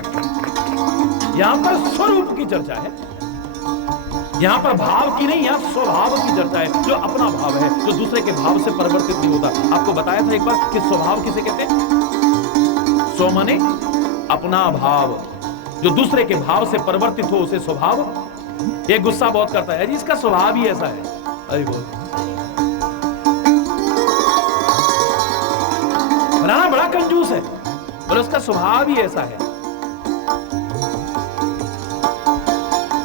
यहां पर स्वरूप की चर्चा है, यहां पर भाव की नहीं, यहां स्वभाव की चर्चा है। जो अपना भाव है, जो दूसरे के भाव से परिवर्तित नहीं होता। आपको बताया था एक बार कि स्वभाव किसे कहते हैं? स्व माने अपना भाव, जो दूसरे के भाव से परिवर्तित हो उसे स्वभाव। ये गुस्सा बहुत करता है, इसका स्वभाव ही ऐसा है। अरे बोल, राणा बड़ा कंजूस है और उसका स्वभाव ही ऐसा है।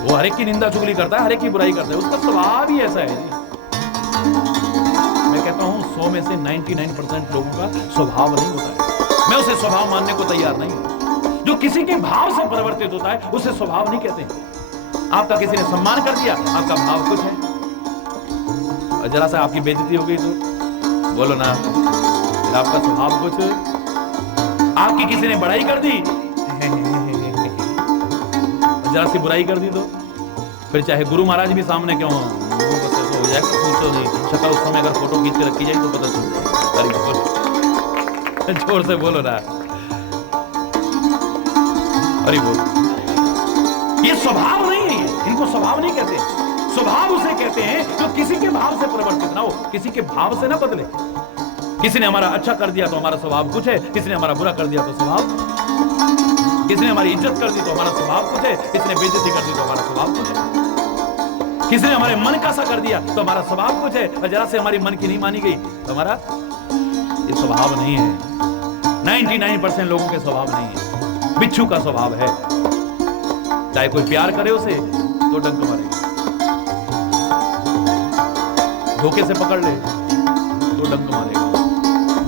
वो हर एक की निंदा चुगली करता है, हर एक की बुराई करता है, उसका स्वभाव ही ऐसा है। मैं कहता हूं 100 में से 99% लोगों का स्वभाव नहीं होता है। मैं उसे स्वभाव मानने को तैयार नहीं हूं। जो किसी के भाव से परिवर्तित होता है उसे स्वभाव नहीं कहते। आपका किसी ने सम्मान कर दिया, आपका भाव कुछ है, और जरा सा आपकी बेइज्जती हो गई तो बोलो ना, आपका स्वभाव कुछ। आपकी किसी ने बड़ाई कर दी, जरा सी बुराई कर दी तो फिर चाहे गुरु महाराज भी सामने क्यों हो, बस ऐसा हो जाएगा, पूछो नहीं। शक्ल उस समय अगर फोटो खींच के रखी जाए तो पता चल जाएगा। जोर से बोलो ना, अरे बोल। ये स्वभाव नहीं है, इनको स्वभाव नहीं कहते। स्वभाव उसे कहते हैं जो किसी के भाव से परिवर्तित ना हो, किसी के भाव से ना बदले। किसी ने हमारा अच्छा कर दिया तो हमारा स्वभाव कुछ है, किसी ने हमारा बुरा कर दिया तो स्वभाव, किसी ने हमारी इज्जत कर दी तो हमारा स्वभाव कुछ है, किसी ने बेइज्जती कर दी तो हमारा स्वभाव कुछ है, किसी ने हमारे मन का सा कर दिया तो हमारा स्वभाव कुछ है, और जरा से हमारी मन की नहीं मानी गई तो हमारा ये स्वभाव नहीं है। 99% लोगों के स्वभाव नहीं है। बिच्छू का स्वभाव है, चाहे कोई प्यार करे उसे तो डंक मारेगा, धोखे से पकड़ ले तो डंक मारेगा,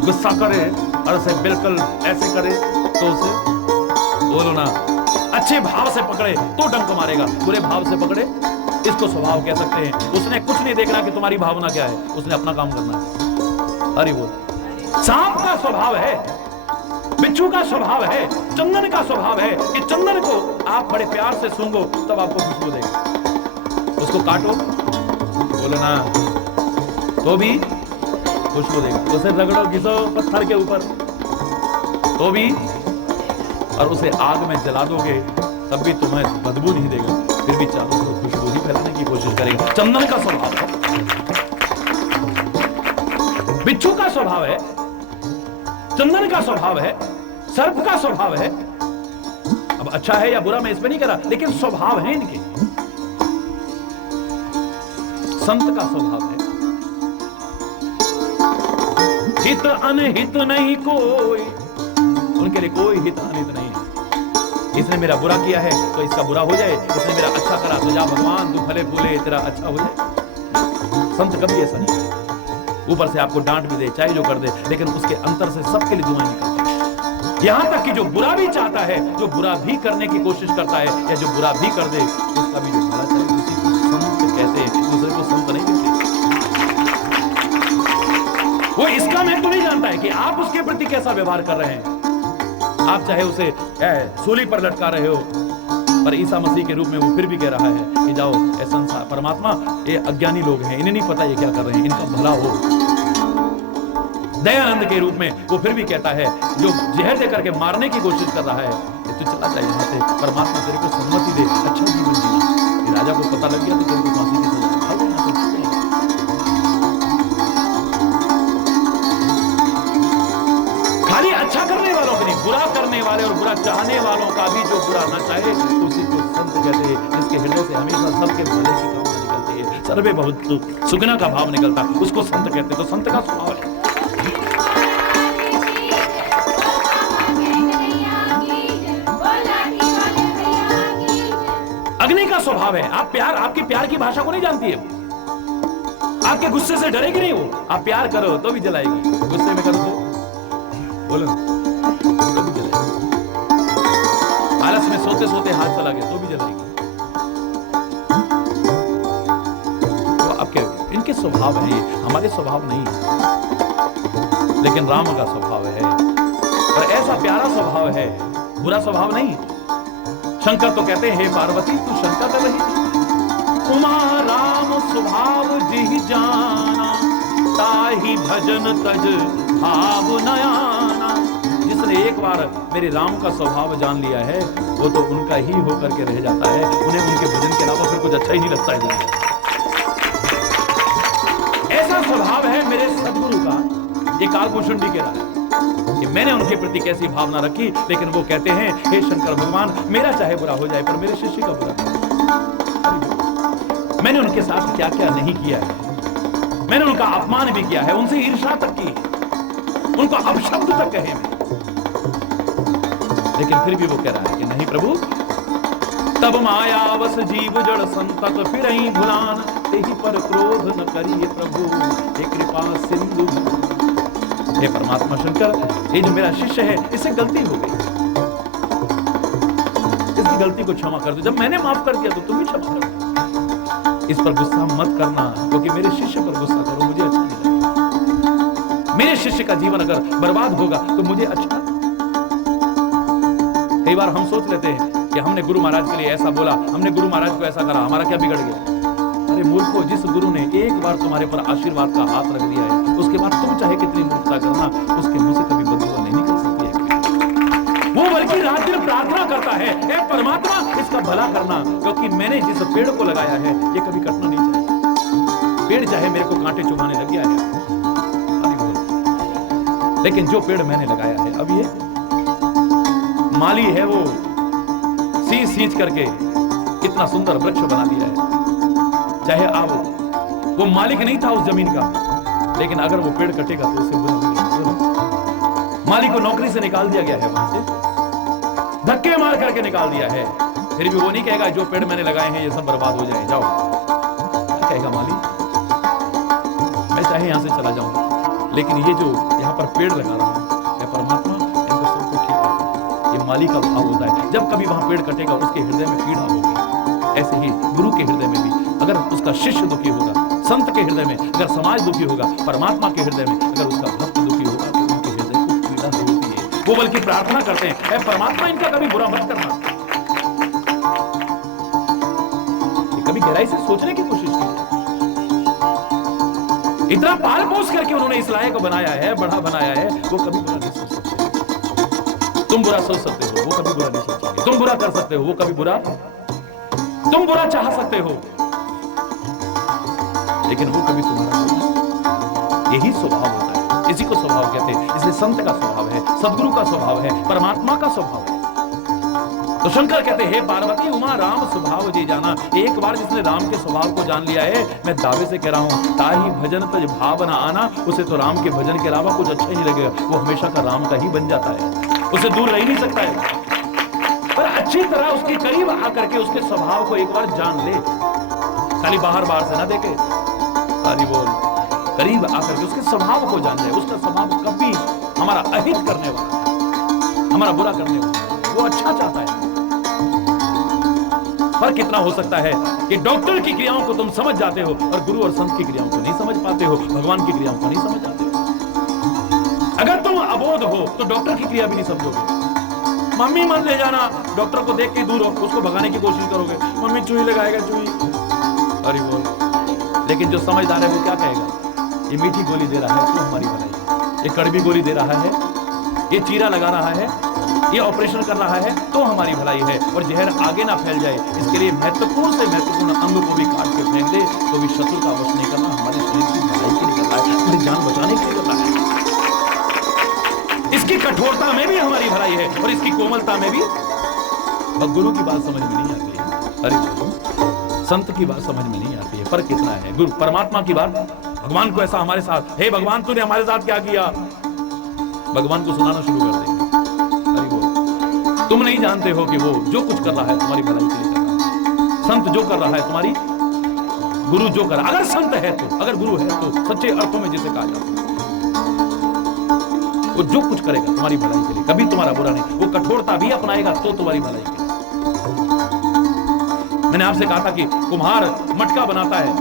गुस्सा करे और उसे बिल्कुल ऐसे करे तो उसे, बोलो ना, अच्छे भाव से पकड़े तो डंक मारेगा, बुरे भाव से पकड़े इसको स्वभाव कह सकते हैं। उसने कुछ नहीं देखना कि तुम्हारी भावना क्या है, उसने अपना काम करना है। अरे बोल। सांप का स्वभाव है, बिच्छू का स्वभाव है, चंदन का स्वभाव है कि चंदन को आप बड़े प्यार से सूंघो तब आपको खुशबू देगा, उसको काटो, बोलो ना, तो भी खुशबू देगा, उसे रगड़ो घिसो पत्थर के ऊपर तो भी, और उसे आग में जला दोगे तब भी तुम्हें बदबू नहीं देगा, फिर भी चारों तरफ खुशबू ही फैलाने की कोशिश करेगा। चंदन का स्वभाव है, बिच्छू का स्वभाव है, चंदन का स्वभाव है, सर्प का स्वभाव है। अब अच्छा है या बुरा मैं इस पे नहीं करा, लेकिन स्वभाव है इनके। संत का स्वभाव है हित अनहित नहीं कोई, उनके लिए कोई हित अनहित नहीं है। इसने मेरा बुरा किया है तो इसका बुरा हो जाए, इसने मेरा अच्छा करा तो जा भगवान तू फले फूले तेरा अच्छा हो जाए। संत कभी ऐसा नहीं करे, ऊपर से आपको डांट भी दे, चाहे जो कर दे, लेकिन उसके अंतर से सबके लिए दुआएं निकलती हैं। यहां तक कि जो बुरा भी चाहता है, जो बुरा भी करने की कोशिश करता है, या जो बुरा भी कर दे, उसका भी जो भला चाहे, उसी को संत कहते हैं, दूसरे को संत नहीं कहते। वो इसका महत्व नहीं जानता है कि आप उसके प्रति कैसा व्यवहार कर रहे हैं। आप चाहे उसे सूली पर लटका रहे हो, पर ईसा मसीह के रूप में वो फिर भी कह रहा है कि जाओ ऐ संसार, परमात्मा ये अज्ञानी लोग हैं, इन्हें नहीं पता ये क्या कर रहे हैं, इनका भला हो। दयानंद के रूप में वो फिर भी कहता है, जो जहर दे करके मारने की कोशिश कर रहा है, तू चला जाए यहाँ से, परमात्मा तेरे को सम्मति दे, अच्छा जीवन जीना। राजा को पता लग गया तो तेरे को फांसी की सजा। खाली अच्छा करने वाला वाले और बुरा चाहने वालों का भी जो बुरा ना चाहे उसी को संत कहते हैं, जिसके हृदय से हमेशा सबके भले की कामना निकलती है, सर्वे भवन्तु सुखिनः का भाव निकलता है, उसको संत कहते हैं। तो संत का स्वभाव है। अग्नि का स्वभाव है। आप प्यार, आपकी प्यार की भाषा को नहीं जानती है, आपके गुस्से से डरेगी नहीं वो। आप प्यार करो तो भी जलाएगी, गुस्से में करो तो बोलो तो भी जलाएगी, आलस में सोते सोते हाथ चला गया तो भी जलाएगी। तो आपके इनके स्वभाव है, हमारे स्वभाव नहीं है, लेकिन राम का स्वभाव है और ऐसा प्यारा स्वभाव है, बुरा स्वभाव नहीं। शंकर तो कहते हैं, हे पार्वती तू शंका कर रही थी, उमा राम स्वभाव जिहि जाना, ताहि भजन तज भाव नयाना। जिसने एक बार मेरे राम का स्वभाव जान लिया है वो तो उनका ही होकर के रह जाता है, उन्हें उनके भजन के अलावा फिर कुछ अच्छा ही नहीं लगता है दुनिया। ऐसा स्वभाव है मेरे सदगुरु का। ये कालभूषण भी कह रहा है कि मैंने उनके प्रति कैसी भावना रखी, लेकिन वो कहते हैं, हे शंकर भगवान मेरा चाहे बुरा हो जाए पर मेरे शिष्य का बुरा नहीं। मैंने उनके साथ क्या क्या नहीं किया है, मैंने उनका अपमान भी किया है, उनसे ईर्ष्या तक की, उनको अपशब्द तक कहे मैं, लेकिन फिर भी वो कह रहा है कि नहीं प्रभु, तब मायावश जीव जड़ संतत फिरहि भुलान, तेहि पर क्रोध न करिए प्रभु, हे कृपा सिंधु। हे परमात्मा शंकर, ये जो मेरा शिष्य है इससे गलती हो गई, इसकी गलती को क्षमा कर दो। जब मैंने माफ कर दिया तो तुम भी क्षमा करो। इस पर गुस्सा मत करना, क्योंकि मेरे शिष्य पर गुस्सा करो मुझे अच्छा नहीं लगता। मेरे शिष्य का जीवन अगर बर्बाद होगा तो मुझे अच्छा। कई बार हम सोच लेते हैं कि हमने गुरु महाराज के लिए ऐसा बोला, हमने गुरु महाराज को ऐसा करा, हमारा क्या बिगड़ गया। अरे मूर्खों, जिस गुरु ने एक बार तुम्हारे पर आशीर्वाद का हाथ रख दिया है, उसके बाद तुम चाहे कितनी मूर्खता करना, उसके मुंह से कभी बददुआ नहीं निकल सकती है। वो बल्कि रात दिन प्रार्थना करता है, हे परमात्मा इसका भला करना, क्योंकि मैंने जिस पेड़ को लगाया है ये कभी कटना नहीं चाहिए। पेड़ चाहे मेरे को कांटे चुभाने लग गया है, लेकिन जो पेड़ मैंने लगाया है, अब ये माली है वो सींच करके कितना सुंदर वृक्ष बना दिया है। चाहे आप, वो मालिक नहीं था उस जमीन का, लेकिन अगर वो पेड़ कटेगा तो उसे बुरा लगेगा। मालिक को नौकरी से निकाल दिया गया है, वहां से धक्के मार करके निकाल दिया है, फिर भी वो नहीं कहेगा जो पेड़ मैंने लगाए हैं ये सब बर्बाद हो जाए, जाओ। क्या कहेगा मालिक, मैं चाहे यहां से चला जाऊं, लेकिन ये जो यहां पर पेड़ लगा रहा हूं, ये परमात्मा इनका सबको ठीक है। ये मालिक का भाव होता है। जब कभी वहां पेड़ कटेगा उसके हृदय में पीड़ा होगी। ऐसे ही गुरु के हृदय में भी अगर उसका शिष्य दुखी होगा, संत के हृदय में अगर समाज दुखी होगा, परमात्मा के हृदय में अगर उसका भक्त दुखी होगा तो उनके हृदय को पीड़ा होती है। वो बल्कि प्रार्थना करते हैं, ऐ परमात्मा इनका कभी बुरा मत करना। कभी गहराई से सोचने की कोशिश की, इतना पाल पोस करके उन्होंने इस लायक को बनाया है, बड़ा बनाया है, वो कभी बुरा नहीं सोच सकते। तुम बुरा सोच सकते हो, वो कभी बुरा नहीं सोचेंगे। तुम बुरा कर सकते हो, वो कभी बुरा, तुम बुरा चाह सकते हो, लेकिन वो कभी तुम्हारा नहीं। यही स्वभाव होता है, इसी को स्वभाव कहते हैं। इसलिए संत का स्वभाव है, सदगुरु का स्वभाव है, परमात्मा का स्वभाव है। तो शंकर कहते हैं, हे पार्वती उमा राम स्वभाव जी जाना। एक बार जिसने राम के स्वभाव को जान लिया है, मैं दावे से कह रहा हूं, ताहि भजन तज भाव न आना, उसे तो राम के भजन के अलावा कुछ अच्छा ही नहीं लगेगा। वो हमेशा का राम का ही बन जाता है, उसे दूर रह नहीं सकता है। पर अच्छी तरह उसके करीब आकर के उसके स्वभाव को एक बार जान ले, खाली बाहर बाहर से ना देखे, खाली बोल करीब आकर के उसके स्वभाव को जान ले। उसका स्वभाव कभी हमारा अहित करने वाला है, हमारा बुरा करने वाला है, वो अच्छा चाहता है। पर कितना हो सकता है कि डॉक्टर की क्रियाओं को तुम समझ जाते हो और गुरु और संत की क्रियाओं को नहीं समझ पाते हो, भगवान की क्रियाओं को नहीं समझ जाते हो। अगर तुम अबोध हो तो डॉक्टर की क्रिया भी नहीं समझोगे। मम्मी मत ले जाना, डॉक्टर को देख के दूर हो, उसको भगाने की कोशिश करोगे, मम्मी चूही लगाएगा चूही, अरे बोल। लेकिन जो समझदार है वो क्या कहेगा, ये मीठी गोली दे रहा है तो हमारी भलाई, ये कड़वी गोली दे रहा है, ये चीरा लगा रहा है, ये ऑपरेशन कर रहा है तो हमारी भलाई है, और जहर आगे ना फैल जाए इसके लिए महत्वपूर्ण से महत्वपूर्ण अंग को भी काट के फेंक दे तो भी शत्रु का वश नहीं करना, हमारे शरीर की भलाई के लिए कर रहा है, हमारी जान बचाने के लिए कर रहा है। इस इसकी कठोरता में भी हमारी भलाई है और इसकी कोमलता में भी। और गुरु की बात समझ में नहीं आती है, अरे संत की बात समझ में नहीं आती है। फर्क कितना है गुरु परमात्मा की बात, भगवान को ऐसा हमारे साथ, हे भगवान तूने हमारे साथ क्या किया, भगवान को सुनाना शुरू कर देंगे। अरे वो तुम नहीं जानते हो कि वो जो कुछ कर रहा है तुम्हारी भलाई के लिए कर रहा है। संत जो कर रहा है तुम्हारी, गुरु जो कर, अगर संत है तो, अगर गुरु है तो सच्चे अर्थों में जिसे कहा जाता है, वो जो कुछ करेगा तुम्हारी भलाई के लिए, कभी तुम्हारा बुरा नहीं। वो कठोरता भी अपनाएगा तो तुम्हारी भलाई के लिए। मैंने आपसे कहा था कि कुम्हार मटका बनाता है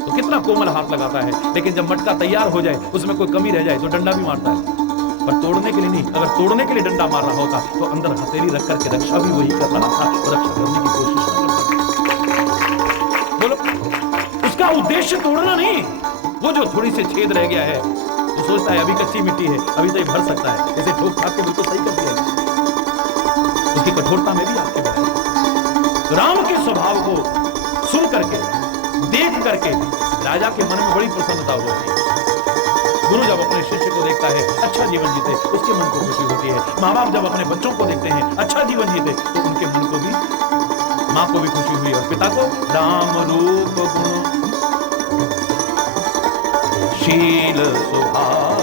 तो कितना कोमल हाथ लगाता है, लेकिन जब मटका तैयार हो जाए, उसमें कोई कमी रह जाए तो डंडा भी मारता है, पर तोड़ने के लिए नहीं। अगर तोड़ने के लिए डंडा मार रहा होता तो अंदर हथेली रख करके रक्षा भी वही कर रहा था और रक्षा करने की कोशिश नहीं करता। बोलो, उसका उद्देश्य तोड़ना नहीं, वो जो थोड़ी सी छेद रह गया है वो सोचता है अभी कच्ची मिट्टी है, अभी तो ये भर सकता है, इसे ठोक ठाक के बिल्कुल सही कर दिया। उसकी कठोरता में भी आपके बने। राम के स्वभाव को सुन करके, देख करके राजा के मन में बड़ी प्रसन्नता होती है। गुरु जब अपने शिष्य को देखता है अच्छा जीवन जीते, उसके मन को खुशी होती है। माँ बाप जब अपने बच्चों को देखते हैं अच्छा जीवन जीते, तो उनके मन को भी, माँ को भी खुशी हुई और पिता को। राम रूप गुण शील स्वभाव,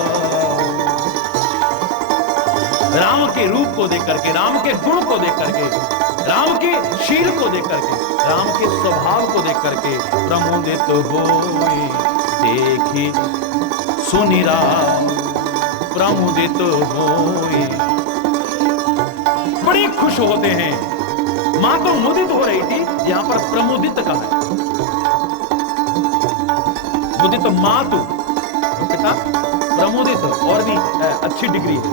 राम के रूप को देख करके, राम के गुण को देख करके, राम के शील को देख करके, राम के स्वभाव को देख करके प्रमोदित होए देखी सुनि राम, प्रमोदित होए, बड़े खुश होते हैं। मां तो मुदित हो रही थी, यहां पर प्रमोदित कहा है। मुदित मातु, पिता प्रमोदित, और भी अच्छी डिग्री है।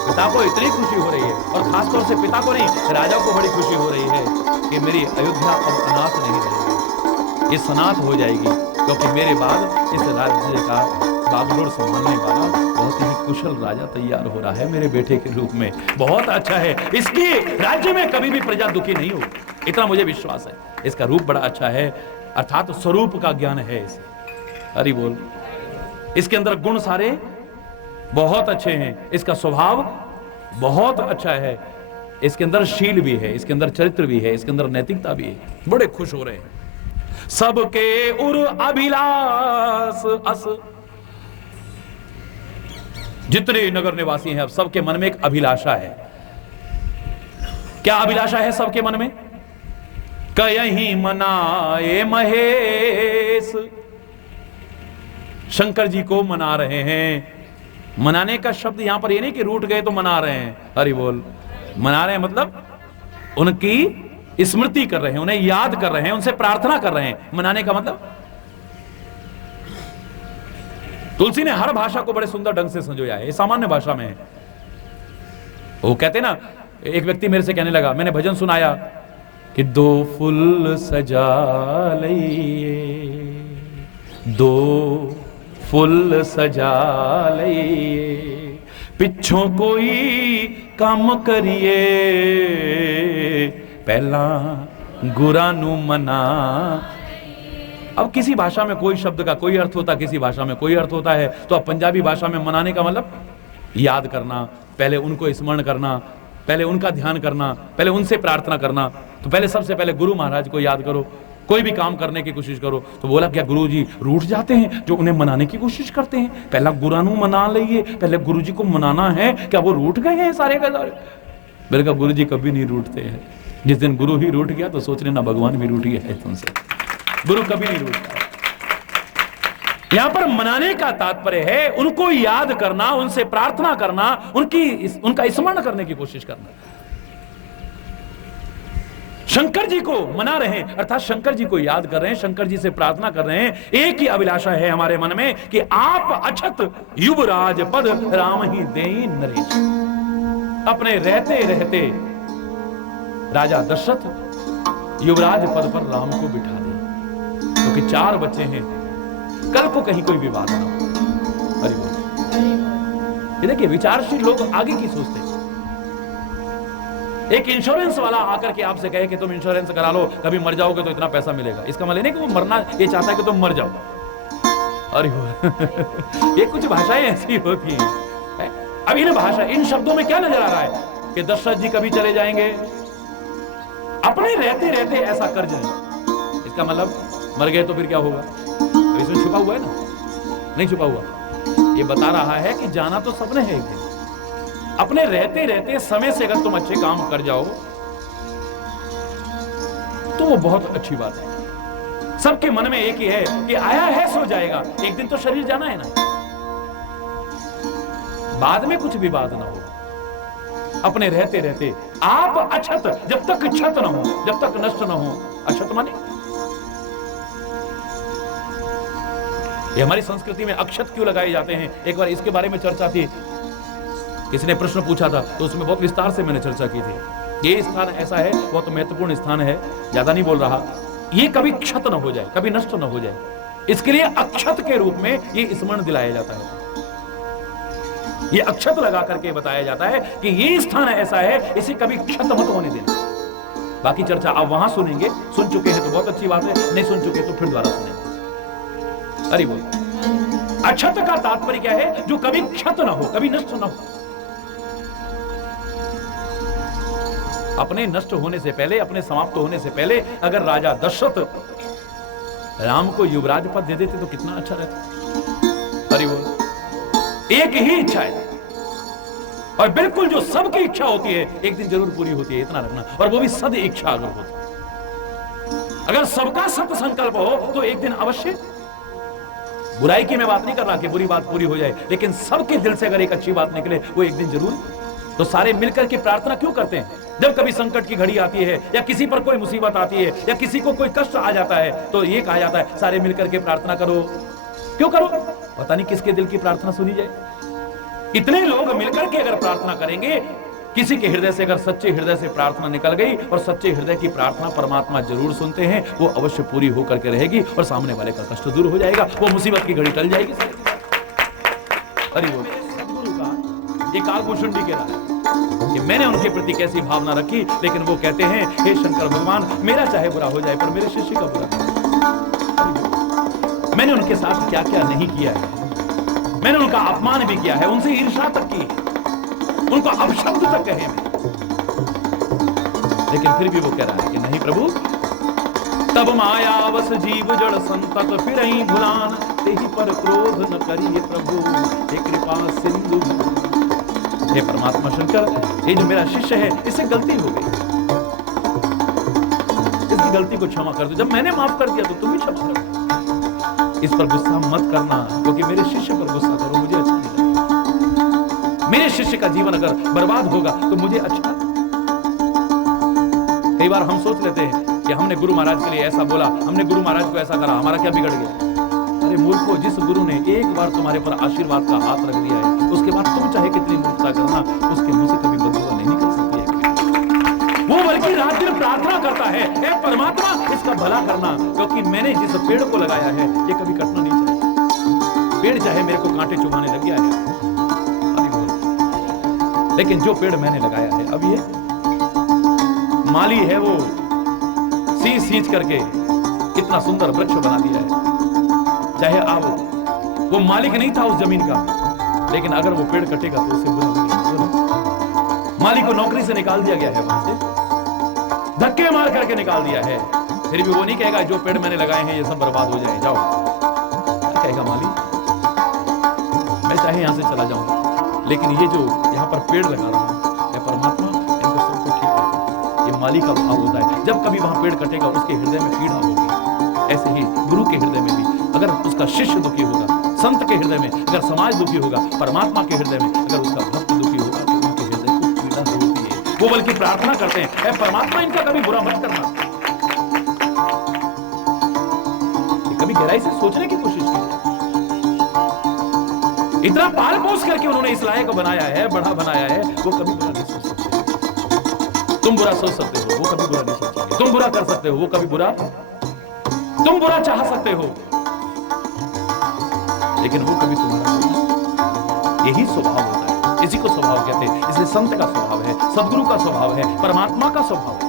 पिता को इतनी खुशी हो रही है, और खासतौर से पिता को नहीं, राजा को बड़ी खुशी हो रही है कि मेरी अयोध्या अब अनाथ नहीं रहेगी, ये सनाथ हो जाएगी, क्योंकि मेरे बाद इस राज्य का बागडोर संभालने वाला बहुत ही कुशल राजा तैयार हो रहा है मेरे बेटे के रूप में। बहुत अच्छा है, इसकी राज्य में कभी भी प्रजा दुखी नहीं हो, इतना मुझे विश्वास है। इसका रूप बड़ा अच्छा है, अर्थात स्वरूप का ज्ञान है इसे। हरि बोल। इसके अंदर गुण सारे बहुत अच्छे हैं, इसका स्वभाव बहुत अच्छा है, इसके अंदर शील भी है, इसके अंदर चरित्र भी है, इसके अंदर नैतिकता भी है। बड़े खुश हो रहे हैं। सबके उर अभिलाष अस, जितने नगर निवासी हैं अब सबके मन में एक अभिलाषा है। क्या अभिलाषा है सबके मन में? कहीं मनाए महेश, शंकर जी को मना रहे हैं। मनाने का शब्द यहां पर ये नहीं कि रूठ गए तो मना रहे हैं, हरि बोल। मना रहे हैं मतलब उनकी स्मृति कर रहे हैं, उन्हें याद कर रहे हैं, उनसे प्रार्थना कर रहे हैं। मनाने का मतलब, तुलसी ने हर भाषा को बड़े सुंदर ढंग से संजोया है, ये सामान्य भाषा में है। वो कहते ना, एक व्यक्ति मेरे से कहने लगा, मैंने भजन सुनाया कि दो फूल सजा लइए, दो फुल सजा लइए, पिछों कोई काम करिए, पहला गुरा नू मना। अब किसी भाषा में कोई शब्द का कोई अर्थ होता, किसी भाषा में कोई अर्थ होता है। तो अब पंजाबी भाषा में मनाने का मतलब याद करना, पहले उनको स्मरण करना, पहले उनका ध्यान करना, पहले उनसे प्रार्थना करना। तो पहले सबसे पहले गुरु महाराज को याद करो, कोई भी काम करने की कोशिश करो। तो बोला क्या गुरु जी रूठ जाते हैं जो उन्हें मनाने की कोशिश करते हैं? पहला गुरानू मना लइए, पहले गुरु जी को मनाना है। क्या वो रूठ गए हैं सारे का सारे? मेरे कहा गुरु जी कभी नहीं रूठते हैं। जिस दिन गुरु ही रूठ गया तो सोच लेना भगवान भी रूठ गया है तुमसे। गुरु कभी नहीं रूठता। यहां पर मनाने का तात्पर्य है उनको याद करना, उनसे प्रार्थना करना, उनका स्मरण करने की कोशिश करना। शंकर जी को मना रहे हैं अर्थात शंकर जी को याद कर रहे हैं, शंकर जी से प्रार्थना कर रहे हैं। एक ही अभिलाषा है हमारे मन में कि आप अछत युवराज पद राम ही देई नरेश। अपने रहते रहते राजा दशरथ युवराज पद पर राम को बिठा दे, क्योंकि 4 बच्चे हैं, कल को कहीं कोई विवाद ना हो। हरि बोल। ये देखिए विचारशील लोग आगे की सोचते हैं। एक इंश्योरेंस वाला आकर के आपसे कहे कि तुम इंश्योरेंस करा लो, कभी मर जाओगे तो इतना पैसा मिलेगा, इसका मतलब नहीं कि वो मरना ये चाहता है कि तुम मर जाओ। अरे ये कुछ भाषाएं ऐसी होती हैं। अब इन भाषा, इन शब्दों में क्या नजर आ रहा है कि दशरथ जी कभी चले जाएंगे, अपने रहते रहते ऐसा कर जाए। इसका मतलब मर गए तो फिर क्या होगा? अब इसमें छुपा हुआ है ना? नहीं छुपा हुआ। ये बता रहा है कि जाना तो सबने है एक दिन। अपने रहते रहते समय से अगर तुम अच्छे काम कर जाओ तो वो बहुत अच्छी बात है। सबके मन में एक ही है कि आया है सो जाएगा, एक दिन तो शरीर जाना है ना। बाद में कुछ विवाद ना हो। अपने रहते रहते आप अछत, जब तक क्षत ना हो, जब तक नष्ट ना हो। अछत माने ये हमारी संस्कृति में अक्षत क्यों लगाए जाते हैं, एक बार इसके बारे में चर्चा थी। किसी ने प्रश्न पूछा था तो उसमें बहुत विस्तार से मैंने चर्चा की थी। ये स्थान ऐसा है, बहुत महत्वपूर्ण स्थान है, ज्यादा नहीं बोल रहा। ये कभी क्षत न हो जाए, कभी नष्ट न हो जाए, इसके लिए अक्षत के रूप में ये स्मरण दिलाया जाता है। ये अक्षत लगा करके बताया जाता है कि ये स्थान ऐसा है, इसे कभी क्षत मत होने देना। बाकी चर्चा आप वहां सुनेंगे। सुन चुके हैं तो बहुत अच्छी बात है, नहीं सुन चुके तो फिर दोबारा सुनेंगे। अरे बोल, अक्षत का तात्पर्य क्या है? जो कभी क्षत ना हो, कभी नष्ट ना हो। अपने नष्ट होने से पहले, अपने समाप्त होने से पहले अगर राजा दशरथ राम को युवराज पद दे देते तो कितना अच्छा रहता। अरे बोल, एक ही इच्छा है और बिल्कुल जो सबकी इच्छा होती है एक दिन जरूर पूरी होती है, इतना रखना। और वो भी सद इच्छा अगर हो, अगर सबका सत संकल्प हो तो एक दिन अवश्य, बुराई की मैं बात नहीं कर रहा कि बुरी बात पूरी हो जाए, लेकिन सबके दिल से अगर एक अच्छी बात निकले वो एक दिन जरूर। तो सारे मिलकर के प्रार्थना क्यों करते हैं? जब कभी संकट की घड़ी आती है या किसी पर कोई मुसीबत आती है या किसी को कोई कष्ट आ जाता है तो ये कहा जाता है सारे मिलकर के प्रार्थना करो। क्यों करो? पता नहीं किसके दिल की प्रार्थना सुनी जाए। इतने लोग मिलकर के अगर प्रार्थना करेंगे, किसी के हृदय से अगर सच्चे हृदय से प्रार्थना निकल गई, और सच्चे हृदय की प्रार्थना परमात्मा जरूर सुनते हैं, वो अवश्य पूरी होकर के रहेगी और सामने वाले का कष्ट दूर हो जाएगा, वो मुसीबत की घड़ी टल जाएगी। अरे वो सद्गुरु का एक आभूषण भी कह रहा है कि मैंने उनके प्रति कैसी भावना रखी, लेकिन वो कहते हैं हे शंकर भगवान, मेरा चाहे बुरा हो जाए पर मेरे शिष्य का बुरा। मैंने उनके साथ क्या क्या नहीं किया है, मैंने उनका अपमान भी किया है, उनसे ईर्ष्या तक की, उनको अपशब्द तक कहे मैं, लेकिन फिर भी वो कह रहा है कि नहीं प्रभु, तब मायावस जीव जड़ संतत फिरई भुलान, तेहि पर क्रोध न करिए प्रभु, हे कृपा सिंधु। हे परमात्मा शंकर, ये जो मेरा शिष्य है इससे गलती हो गई, इसकी गलती को क्षमा कर दो। जब मैंने माफ कर दिया तो तुम भी क्षमा कर दो। इस पर गुस्सा मत करना, क्योंकि मेरे शिष्य पर गुस्सा करो मुझे अच्छा नहीं लगता। मेरे शिष्य का जीवन अगर बर्बाद होगा तो मुझे अच्छा। कई बार हम सोच लेते हैं कि हमने गुरु महाराज के लिए ऐसा बोला, हमने गुरु महाराज को ऐसा करा, हमारा क्या बिगड़ गया। अरे मूर्खों, जिस गुरु ने एक बार तुम्हारे पर आशीर्वाद का हाथ रख दिया है, उसके बाद तुम चाहे कितनी मूर्खता करना, उसके मुंह से कभी बददुआ नहीं निकल सकती है। वो बल्कि रात दिन प्रार्थना करता है, हे परमात्मा इसका भला करना, क्योंकि मैंने जिस पेड़ को लगाया है ये कभी कटना नहीं चाहिए। पेड़ चाहे मेरे को कांटे चुभाने लग गया है, लेकिन जो पेड़ मैंने लगाया है, अब ये माली है वो सींच करके इतना सुंदर वृक्ष बना दिया है। चाहे आप, वो मालिक नहीं था उस जमीन का, लेकिन अगर वो पेड़ कटेगा तो उसे बुरा लगेगा। मालिक को नौकरी से निकाल दिया गया है, वहां से धक्के मार करके निकाल दिया है, फिर भी वो नहीं कहेगा जो पेड़ मैंने लगाए हैं ये सब बर्बाद हो जाए, जाओ। क्या कहेगा मालिक? मैं चाहे यहां से चला जाऊंगा, लेकिन ये जो यहाँ पर पेड़ लगा रहा हूं, मैं परमात्मा इनको सबको ठीक है। ये मालिक का भाव होता है। जब कभी वहां पेड़ कटेगा उसके हृदय में पीड़ा होगी, ऐसे ही गुरु के हृदय में भी अगर उसका शिष्य दुखी होगा, संत के हृदय में अगर समाज दुखी होगा, परमात्मा के हृदय में अगर उसका भक्त दुखी होगा तो उनके हृदय को पीड़ा होती है। वो बल्कि प्रार्थना करते हैं, परमात्मा इनका कभी बुरा मत करना। कभी गहराई से सोचने की कोशिश की, इतना पाल पोस करके उन्होंने इस लायक बनाया है, बड़ा बनाया है, वो कभी बुरा नहीं सोच सकते। तुम बुरा सोच सकते हो, वो कभी बुरा नहीं सोचेंगे। तुम बुरा कर सकते हो, वो कभी बुरा, तुम बुरा चाह सकते हो, लेकिन वो कभी तुम्हारा नहीं। यही स्वभाव होता है, इसी को स्वभाव कहते हैं। इसलिए संत का स्वभाव है, सदगुरु का स्वभाव है, परमात्मा का स्वभाव है।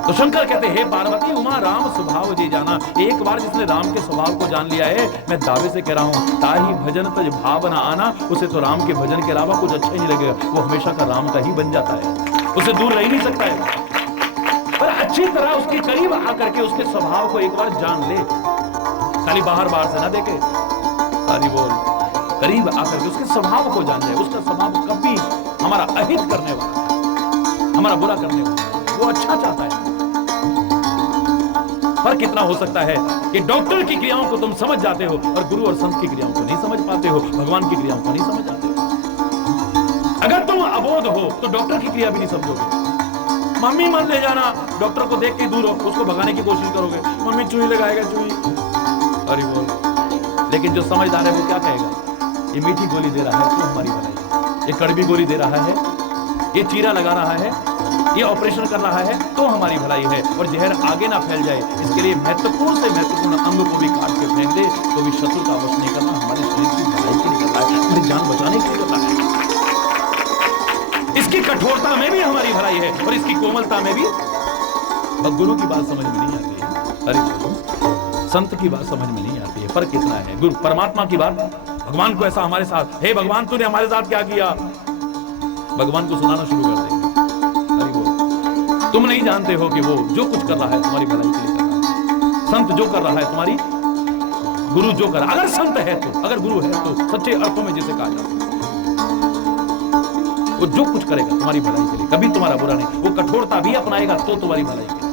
तो शंकर कहते हे पार्वती उमा राम स्वभाव जी जाना। एक बार जिसने राम के स्वभाव को जान लिया है, मैं दावे से कह रहा हूं, ताही भजन तज भाव न आना, उसे तो राम के भजन के अलावा कुछ अच्छा ही नहीं लगेगा। वो हमेशा का राम का ही बन जाता है, उसे दूर रह नहीं सकता है। पर अच्छी तरह उसके करीब आकर के उसके स्वभाव को एक बार जान ले, खाली बाहर से ना देखे, खाली बोल करीब आकर के उसके स्वभाव को जान ले। उसका स्वभाव कभी हमारा अहित करने वाला, हमारा बुरा करने वाला, वो अच्छा चाहता है। पर कितना हो सकता है कि डॉक्टर की क्रियाओं को तुम समझ जाते हो और गुरु और संत की क्रियाओं को नहीं समझ पाते हो, भगवान की क्रियाओं को नहीं समझ जाते हो। अगर तुम अबोध हो तो डॉक्टर की क्रिया भी नहीं समझोगे। मम्मी मत ले जाना, डॉक्टर को देख के दूर हो, उसको भगाने की कोशिश करोगे, मम्मी चुई लगाएगा चुई, अरे बोल। लेकिन जो समझदार है वो क्या कहेगा, ये मीठी गोली दे रहा है तो हमारी भलाई, ये कड़वी गोली दे रहा है, ये चीरा लगा रहा है, ये ऑपरेशन कर रहा है तो हमारी भलाई है। और जहर आगे ना फैल जाए इसके लिए महत्वपूर्ण से महत्वपूर्ण अंग को भी काट के फेंक दे तो भी शत्रु का वश नहीं करना, हमारे शरीर की भलाई के लिए कर रहा है, हमारी जान बचाने के लिए कर रहा है। इसकी कठोरता में भी हमारी भलाई है और इसकी कोमलता में भी। अब गुरु की बात समझ में नहीं आती है, अरे संत की बात समझ में नहीं आती है, पर कितना है गुरु परमात्मा की बात। भगवान को ऐसा हमारे साथ, हे भगवान तूने हमारे साथ क्या किया, भगवान को सुनाना शुरू कर देंगे। तुम नहीं जानते हो कि वो जो कुछ कर रहा है तुम्हारी भलाई के लिए कर रहा है। संत जो कर रहा है तुम्हारी, गुरु जो कर, अगर संत है तो, अगर गुरु है तो सच्चे अर्थों में जिसे कहा जाता है, वो जो कुछ करेगा तुम्हारी भलाई के लिए, कभी तुम्हारा बुरा नहीं। वो कठोरता भी अपनाएगा तो तुम्हारी भलाई के लिए।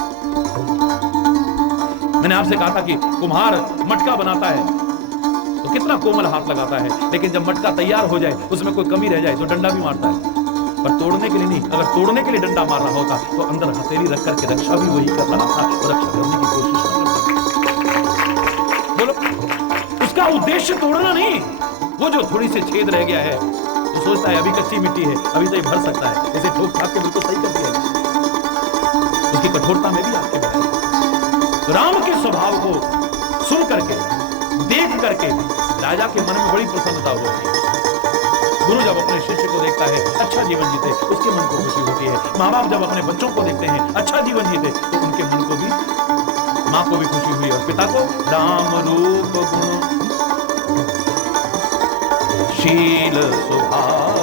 मैंने आपसे कहा था कि कुम्हार मटका बनाता है तो कितना कोमल हाथ लगाता है, लेकिन जब मटका तैयार हो जाए, उसमें कोई कमी रह जाए तो डंडा भी मारता है, पर तोड़ने के लिए नहीं। अगर तोड़ने के लिए डंडा मार रहा होता तो अंदर हथेली रख करके रक्षा भी वही कर रहा था और रक्षा करने की कोशिश करता। बोलो, उसका उद्देश्य तोड़ना नहीं, वो जो थोड़ी सी छेद रह गया है वो सोचता है अभी कच्ची मिट्टी है, अभी तो ये भर सकता है, इसे ठोक ठाक के बिल्कुल सही कर दिया। उसकी कठोरता में भी आपके बढ़ाई। राम के स्वभाव को सुन करके, देख करके राजा के मन में बड़ी प्रसन्नता होती है। गुरु जब अपने शिष्य को देखता है अच्छा जीवन जीते, उसके मन को खुशी होती है। माँ बाप जब अपने बच्चों को देखते हैं अच्छा जीवन जीते तो उनके मन को भी, माँ को भी खुशी हुई और पिता को। राम रूप गुण शील स्वभाव,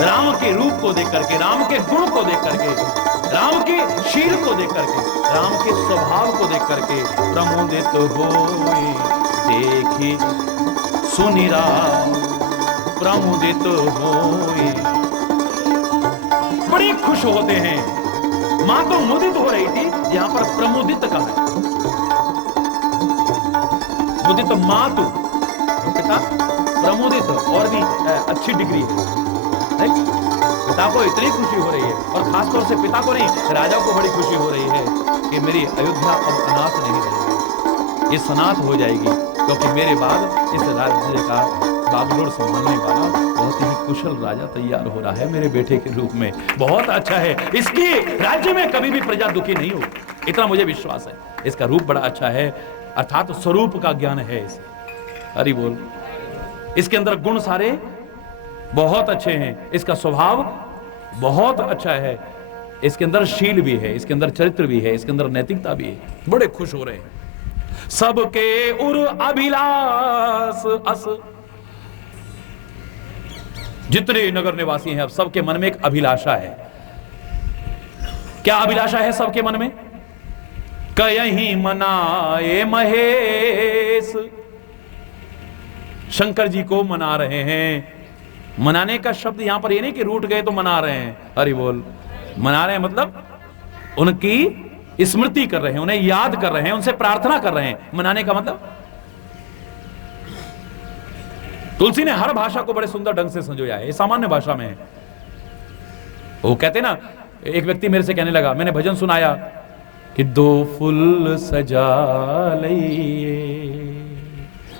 राम के रूप को देख करके, राम के गुण को देख करके, राम के शील को देख करके, राम के स्वभाव को देख करके प्रमोदित होए देखी सुनिरा प्रमुदित होए, बड़े खुश होते हैं। मां तो मुदित हो रही थी, यहां पर प्रमुदित कहा है। मुदित मां तो पिता, प्रमुदित और भी अच्छी डिग्री है। पिता को इतनी खुशी हो रही है और खासतौर से पिता को नहीं, राजा को बड़ी खुशी हो रही है कि मेरी अयोध्या अब अनाथ नहीं रहेगी, ये सनाथ हो जाएगी, क्योंकि मेरे बाद इस राज्य का बागडोर संभालने वाला बहुत ही कुशल राजा तैयार हो रहा है मेरे बेटे के रूप में। बहुत अच्छा है, इसकी राज्य में कभी भी प्रजा दुखी नहीं हो, इतना मुझे विश्वास है। इसका रूप बड़ा अच्छा है, अर्थात स्वरूप का ज्ञान है इसे। हरि बोल। इसके अंदर गुण सारे बहुत अच्छे हैं, इसका स्वभाव बहुत अच्छा है, इसके अंदर शील भी है, इसके अंदर चरित्र भी है, इसके अंदर नैतिकता भी है। बड़े खुश हो रहे हैं। सबके उर अभिलाष अस, जितने नगर निवासी हैं अब सबके मन में एक अभिलाषा है। क्या अभिलाषा है सबके मन में? कहीं मनाए महेश, शंकर जी को मना रहे हैं। मनाने का शब्द यहां पर ये नहीं कि रूठ गए तो मना रहे हैं, हरि बोल। मना रहे हैं मतलब उनकी स्मृति कर रहे हैं, उन्हें याद कर रहे हैं, उनसे प्रार्थना कर रहे हैं। मनाने का मतलब, तुलसी ने हर भाषा को बड़े सुंदर ढंग से संजोया है, ये सामान्य भाषा में है। वो कहते ना, एक व्यक्ति मेरे से कहने लगा, मैंने भजन सुनाया कि दो फूल सजा लइए,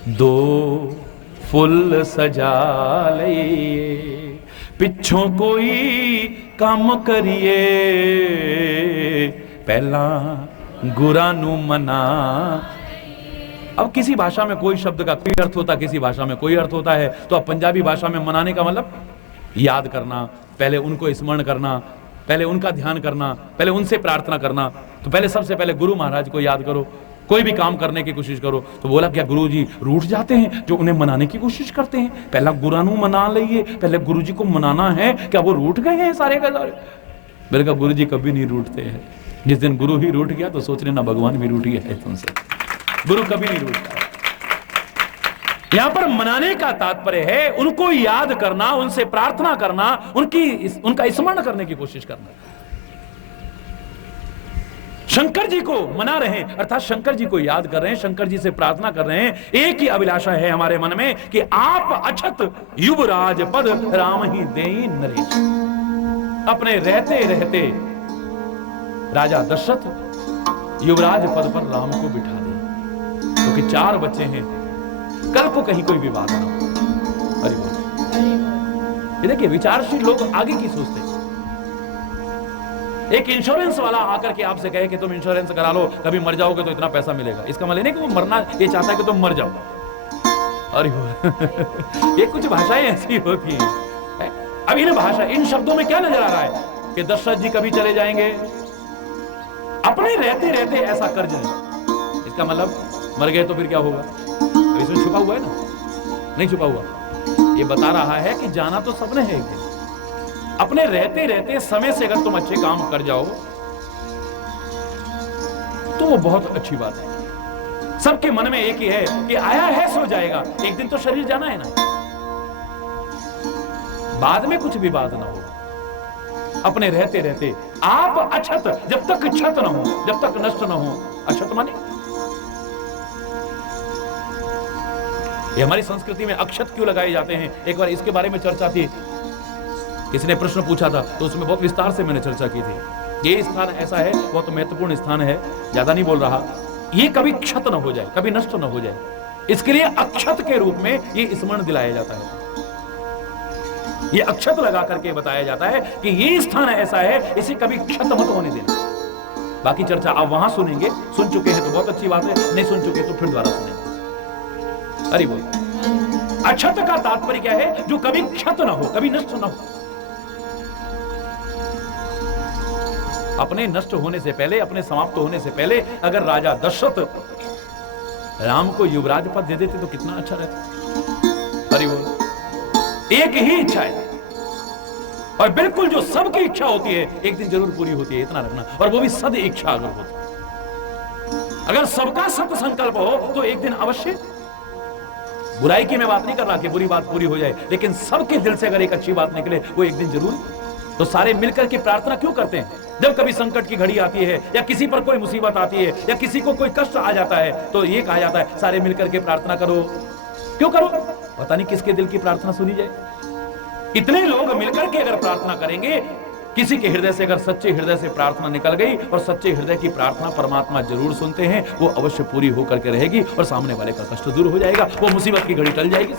दो फूल सजा लइए, पिछों कोई काम करिए, पहला गुरा नू मना। अब किसी भाषा में कोई शब्द का कोई अर्थ होता, किसी भाषा में कोई अर्थ होता है। तो अब पंजाबी भाषा में मनाने का मतलब याद करना, पहले उनको स्मरण करना, पहले उनका ध्यान करना, पहले उनसे प्रार्थना करना। तो पहले सबसे पहले गुरु महाराज को याद करो, कोई भी काम करने की कोशिश करो। तो बोला क्या गुरु जी रूठ जाते हैं जो उन्हें मनाने की कोशिश करते हैं? पहला गुरानू मना लीजिए, पहले गुरु जी को मनाना है। क्या वो रूठ गए हैं सारे का सारे? मेरे कहा गुरु जी कभी नहीं रूठते हैं। जिस दिन गुरु ही रूठ गया तो सोच लेना भगवान भी रूठ गया है तुमसे। गुरु कभी नहीं रूठता। यहां पर मनाने का तात्पर्य है उनको याद करना, उनसे प्रार्थना करना, उनका स्मरण करने की कोशिश करना। शंकर जी को मना रहे हैं अर्थात शंकर जी को याद कर रहे हैं, शंकर जी से प्रार्थना कर रहे हैं। एक ही अभिलाषा है हमारे मन में कि आप अछत युवराज पद राम ही देई नरेश। अपने रहते रहते राजा दशरथ युवराज पद पर राम को बिठा दे, क्योंकि 4 बच्चे हैं, कल को कहीं कोई विवाद ना हो। हरि बोल। ये देखिए विचारशील लोग आगे की सोचते हैं। एक इंश्योरेंस वाला आकर के आपसे कहे कि तुम इंश्योरेंस करा लो, कभी मर जाओगे तो इतना पैसा मिलेगा, इसका मतलब नहीं कि वो मरना ये चाहता है कि तुम मर जाओ। अरे ये कुछ भाषाएं ऐसी होती हैं। अब इन भाषा इन शब्दों में क्या नजर आ रहा है कि दशरथ जी कभी चले जाएंगे, अपने रहते रहते ऐसा कर्ज नहीं। इसका मतलब मर गए तो फिर क्या होगा? इसमें छुपा हुआ है ना? नहीं छुपा हुआ। ये बता रहा है कि जाना तो सबने है एक दिन। अपने रहते रहते समय से अगर तुम अच्छे काम कर जाओ तो वो बहुत अच्छी बात है। सबके मन में एक ही है कि आया है सो जाएगा, एक दिन तो शरीर जाना है ना। बाद में कुछ भी बात ना हो। अपने रहते रहते आप अछत, जब तक क्षत ना हो, जब तक नष्ट ना हो। अछत माने ये हमारी संस्कृति में अक्षत क्यों लगाए जाते हैं, एक बार इसके बारे में चर्चा थी। किसी ने प्रश्न पूछा था तो उसमें बहुत विस्तार से मैंने चर्चा की थी। ये स्थान ऐसा है, बहुत महत्वपूर्ण स्थान है, ज्यादा नहीं बोल रहा। ये कभी क्षत न हो जाए, कभी नष्ट न हो जाए, इसके लिए अक्षत के रूप में ये स्मरण दिलाया जाता है। ये अक्षत लगा करके बताया जाता है कि ये स्थान ऐसा है, इसे कभी क्षत मत होने देना। बाकी चर्चा आप वहां सुनेंगे, सुन चुके हैं तो बहुत अच्छी बात है, नहीं सुन चुके तो फिर दोबारा सुनेंगे। अरे बोल। अक्षत का तात्पर्य क्या है? जो कभी क्षत ना हो, कभी नष्ट ना हो। अपने नष्ट होने से पहले, अपने समाप्त होने से पहले अगर राजा दशरथ राम को युवराज पद दे देते तो कितना अच्छा रहता। अरे बोल। एक ही इच्छा है और बिल्कुल जो सबकी इच्छा होती है एक दिन जरूर पूरी होती है, इतना रखना। और वो भी सद इच्छा अगर होती, अगर सबका सत संकल्प हो तो एक दिन अवश्य। बुराई की मैं बात नहीं कर रहा कि बुरी बात पूरी हो जाए, लेकिन सबके दिल से अगर एक अच्छी बात निकले वो एक दिन जरूर। तो सारे मिलकर के प्रार्थना क्यों करते हैं? जब कभी संकट की घड़ी आती है या किसी पर कोई मुसीबत आती है या किसी को कोई कष्ट आ जाता है तो ये कहा जाता है सारे मिलकर के प्रार्थना करो। क्यों करो? पता नहीं किसके दिल की प्रार्थना सुनी जाए। इतने लोग मिलकर के अगर प्रार्थना करेंगे, किसी के हृदय से अगर सच्चे हृदय से प्रार्थना निकल गई, और सच्चे हृदय की प्रार्थना परमात्मा जरूर सुनते हैं, वो अवश्य पूरी होकर के रहेगी और सामने वाले का कष्ट दूर हो जाएगा, वो मुसीबत की घड़ी टल जाएगी।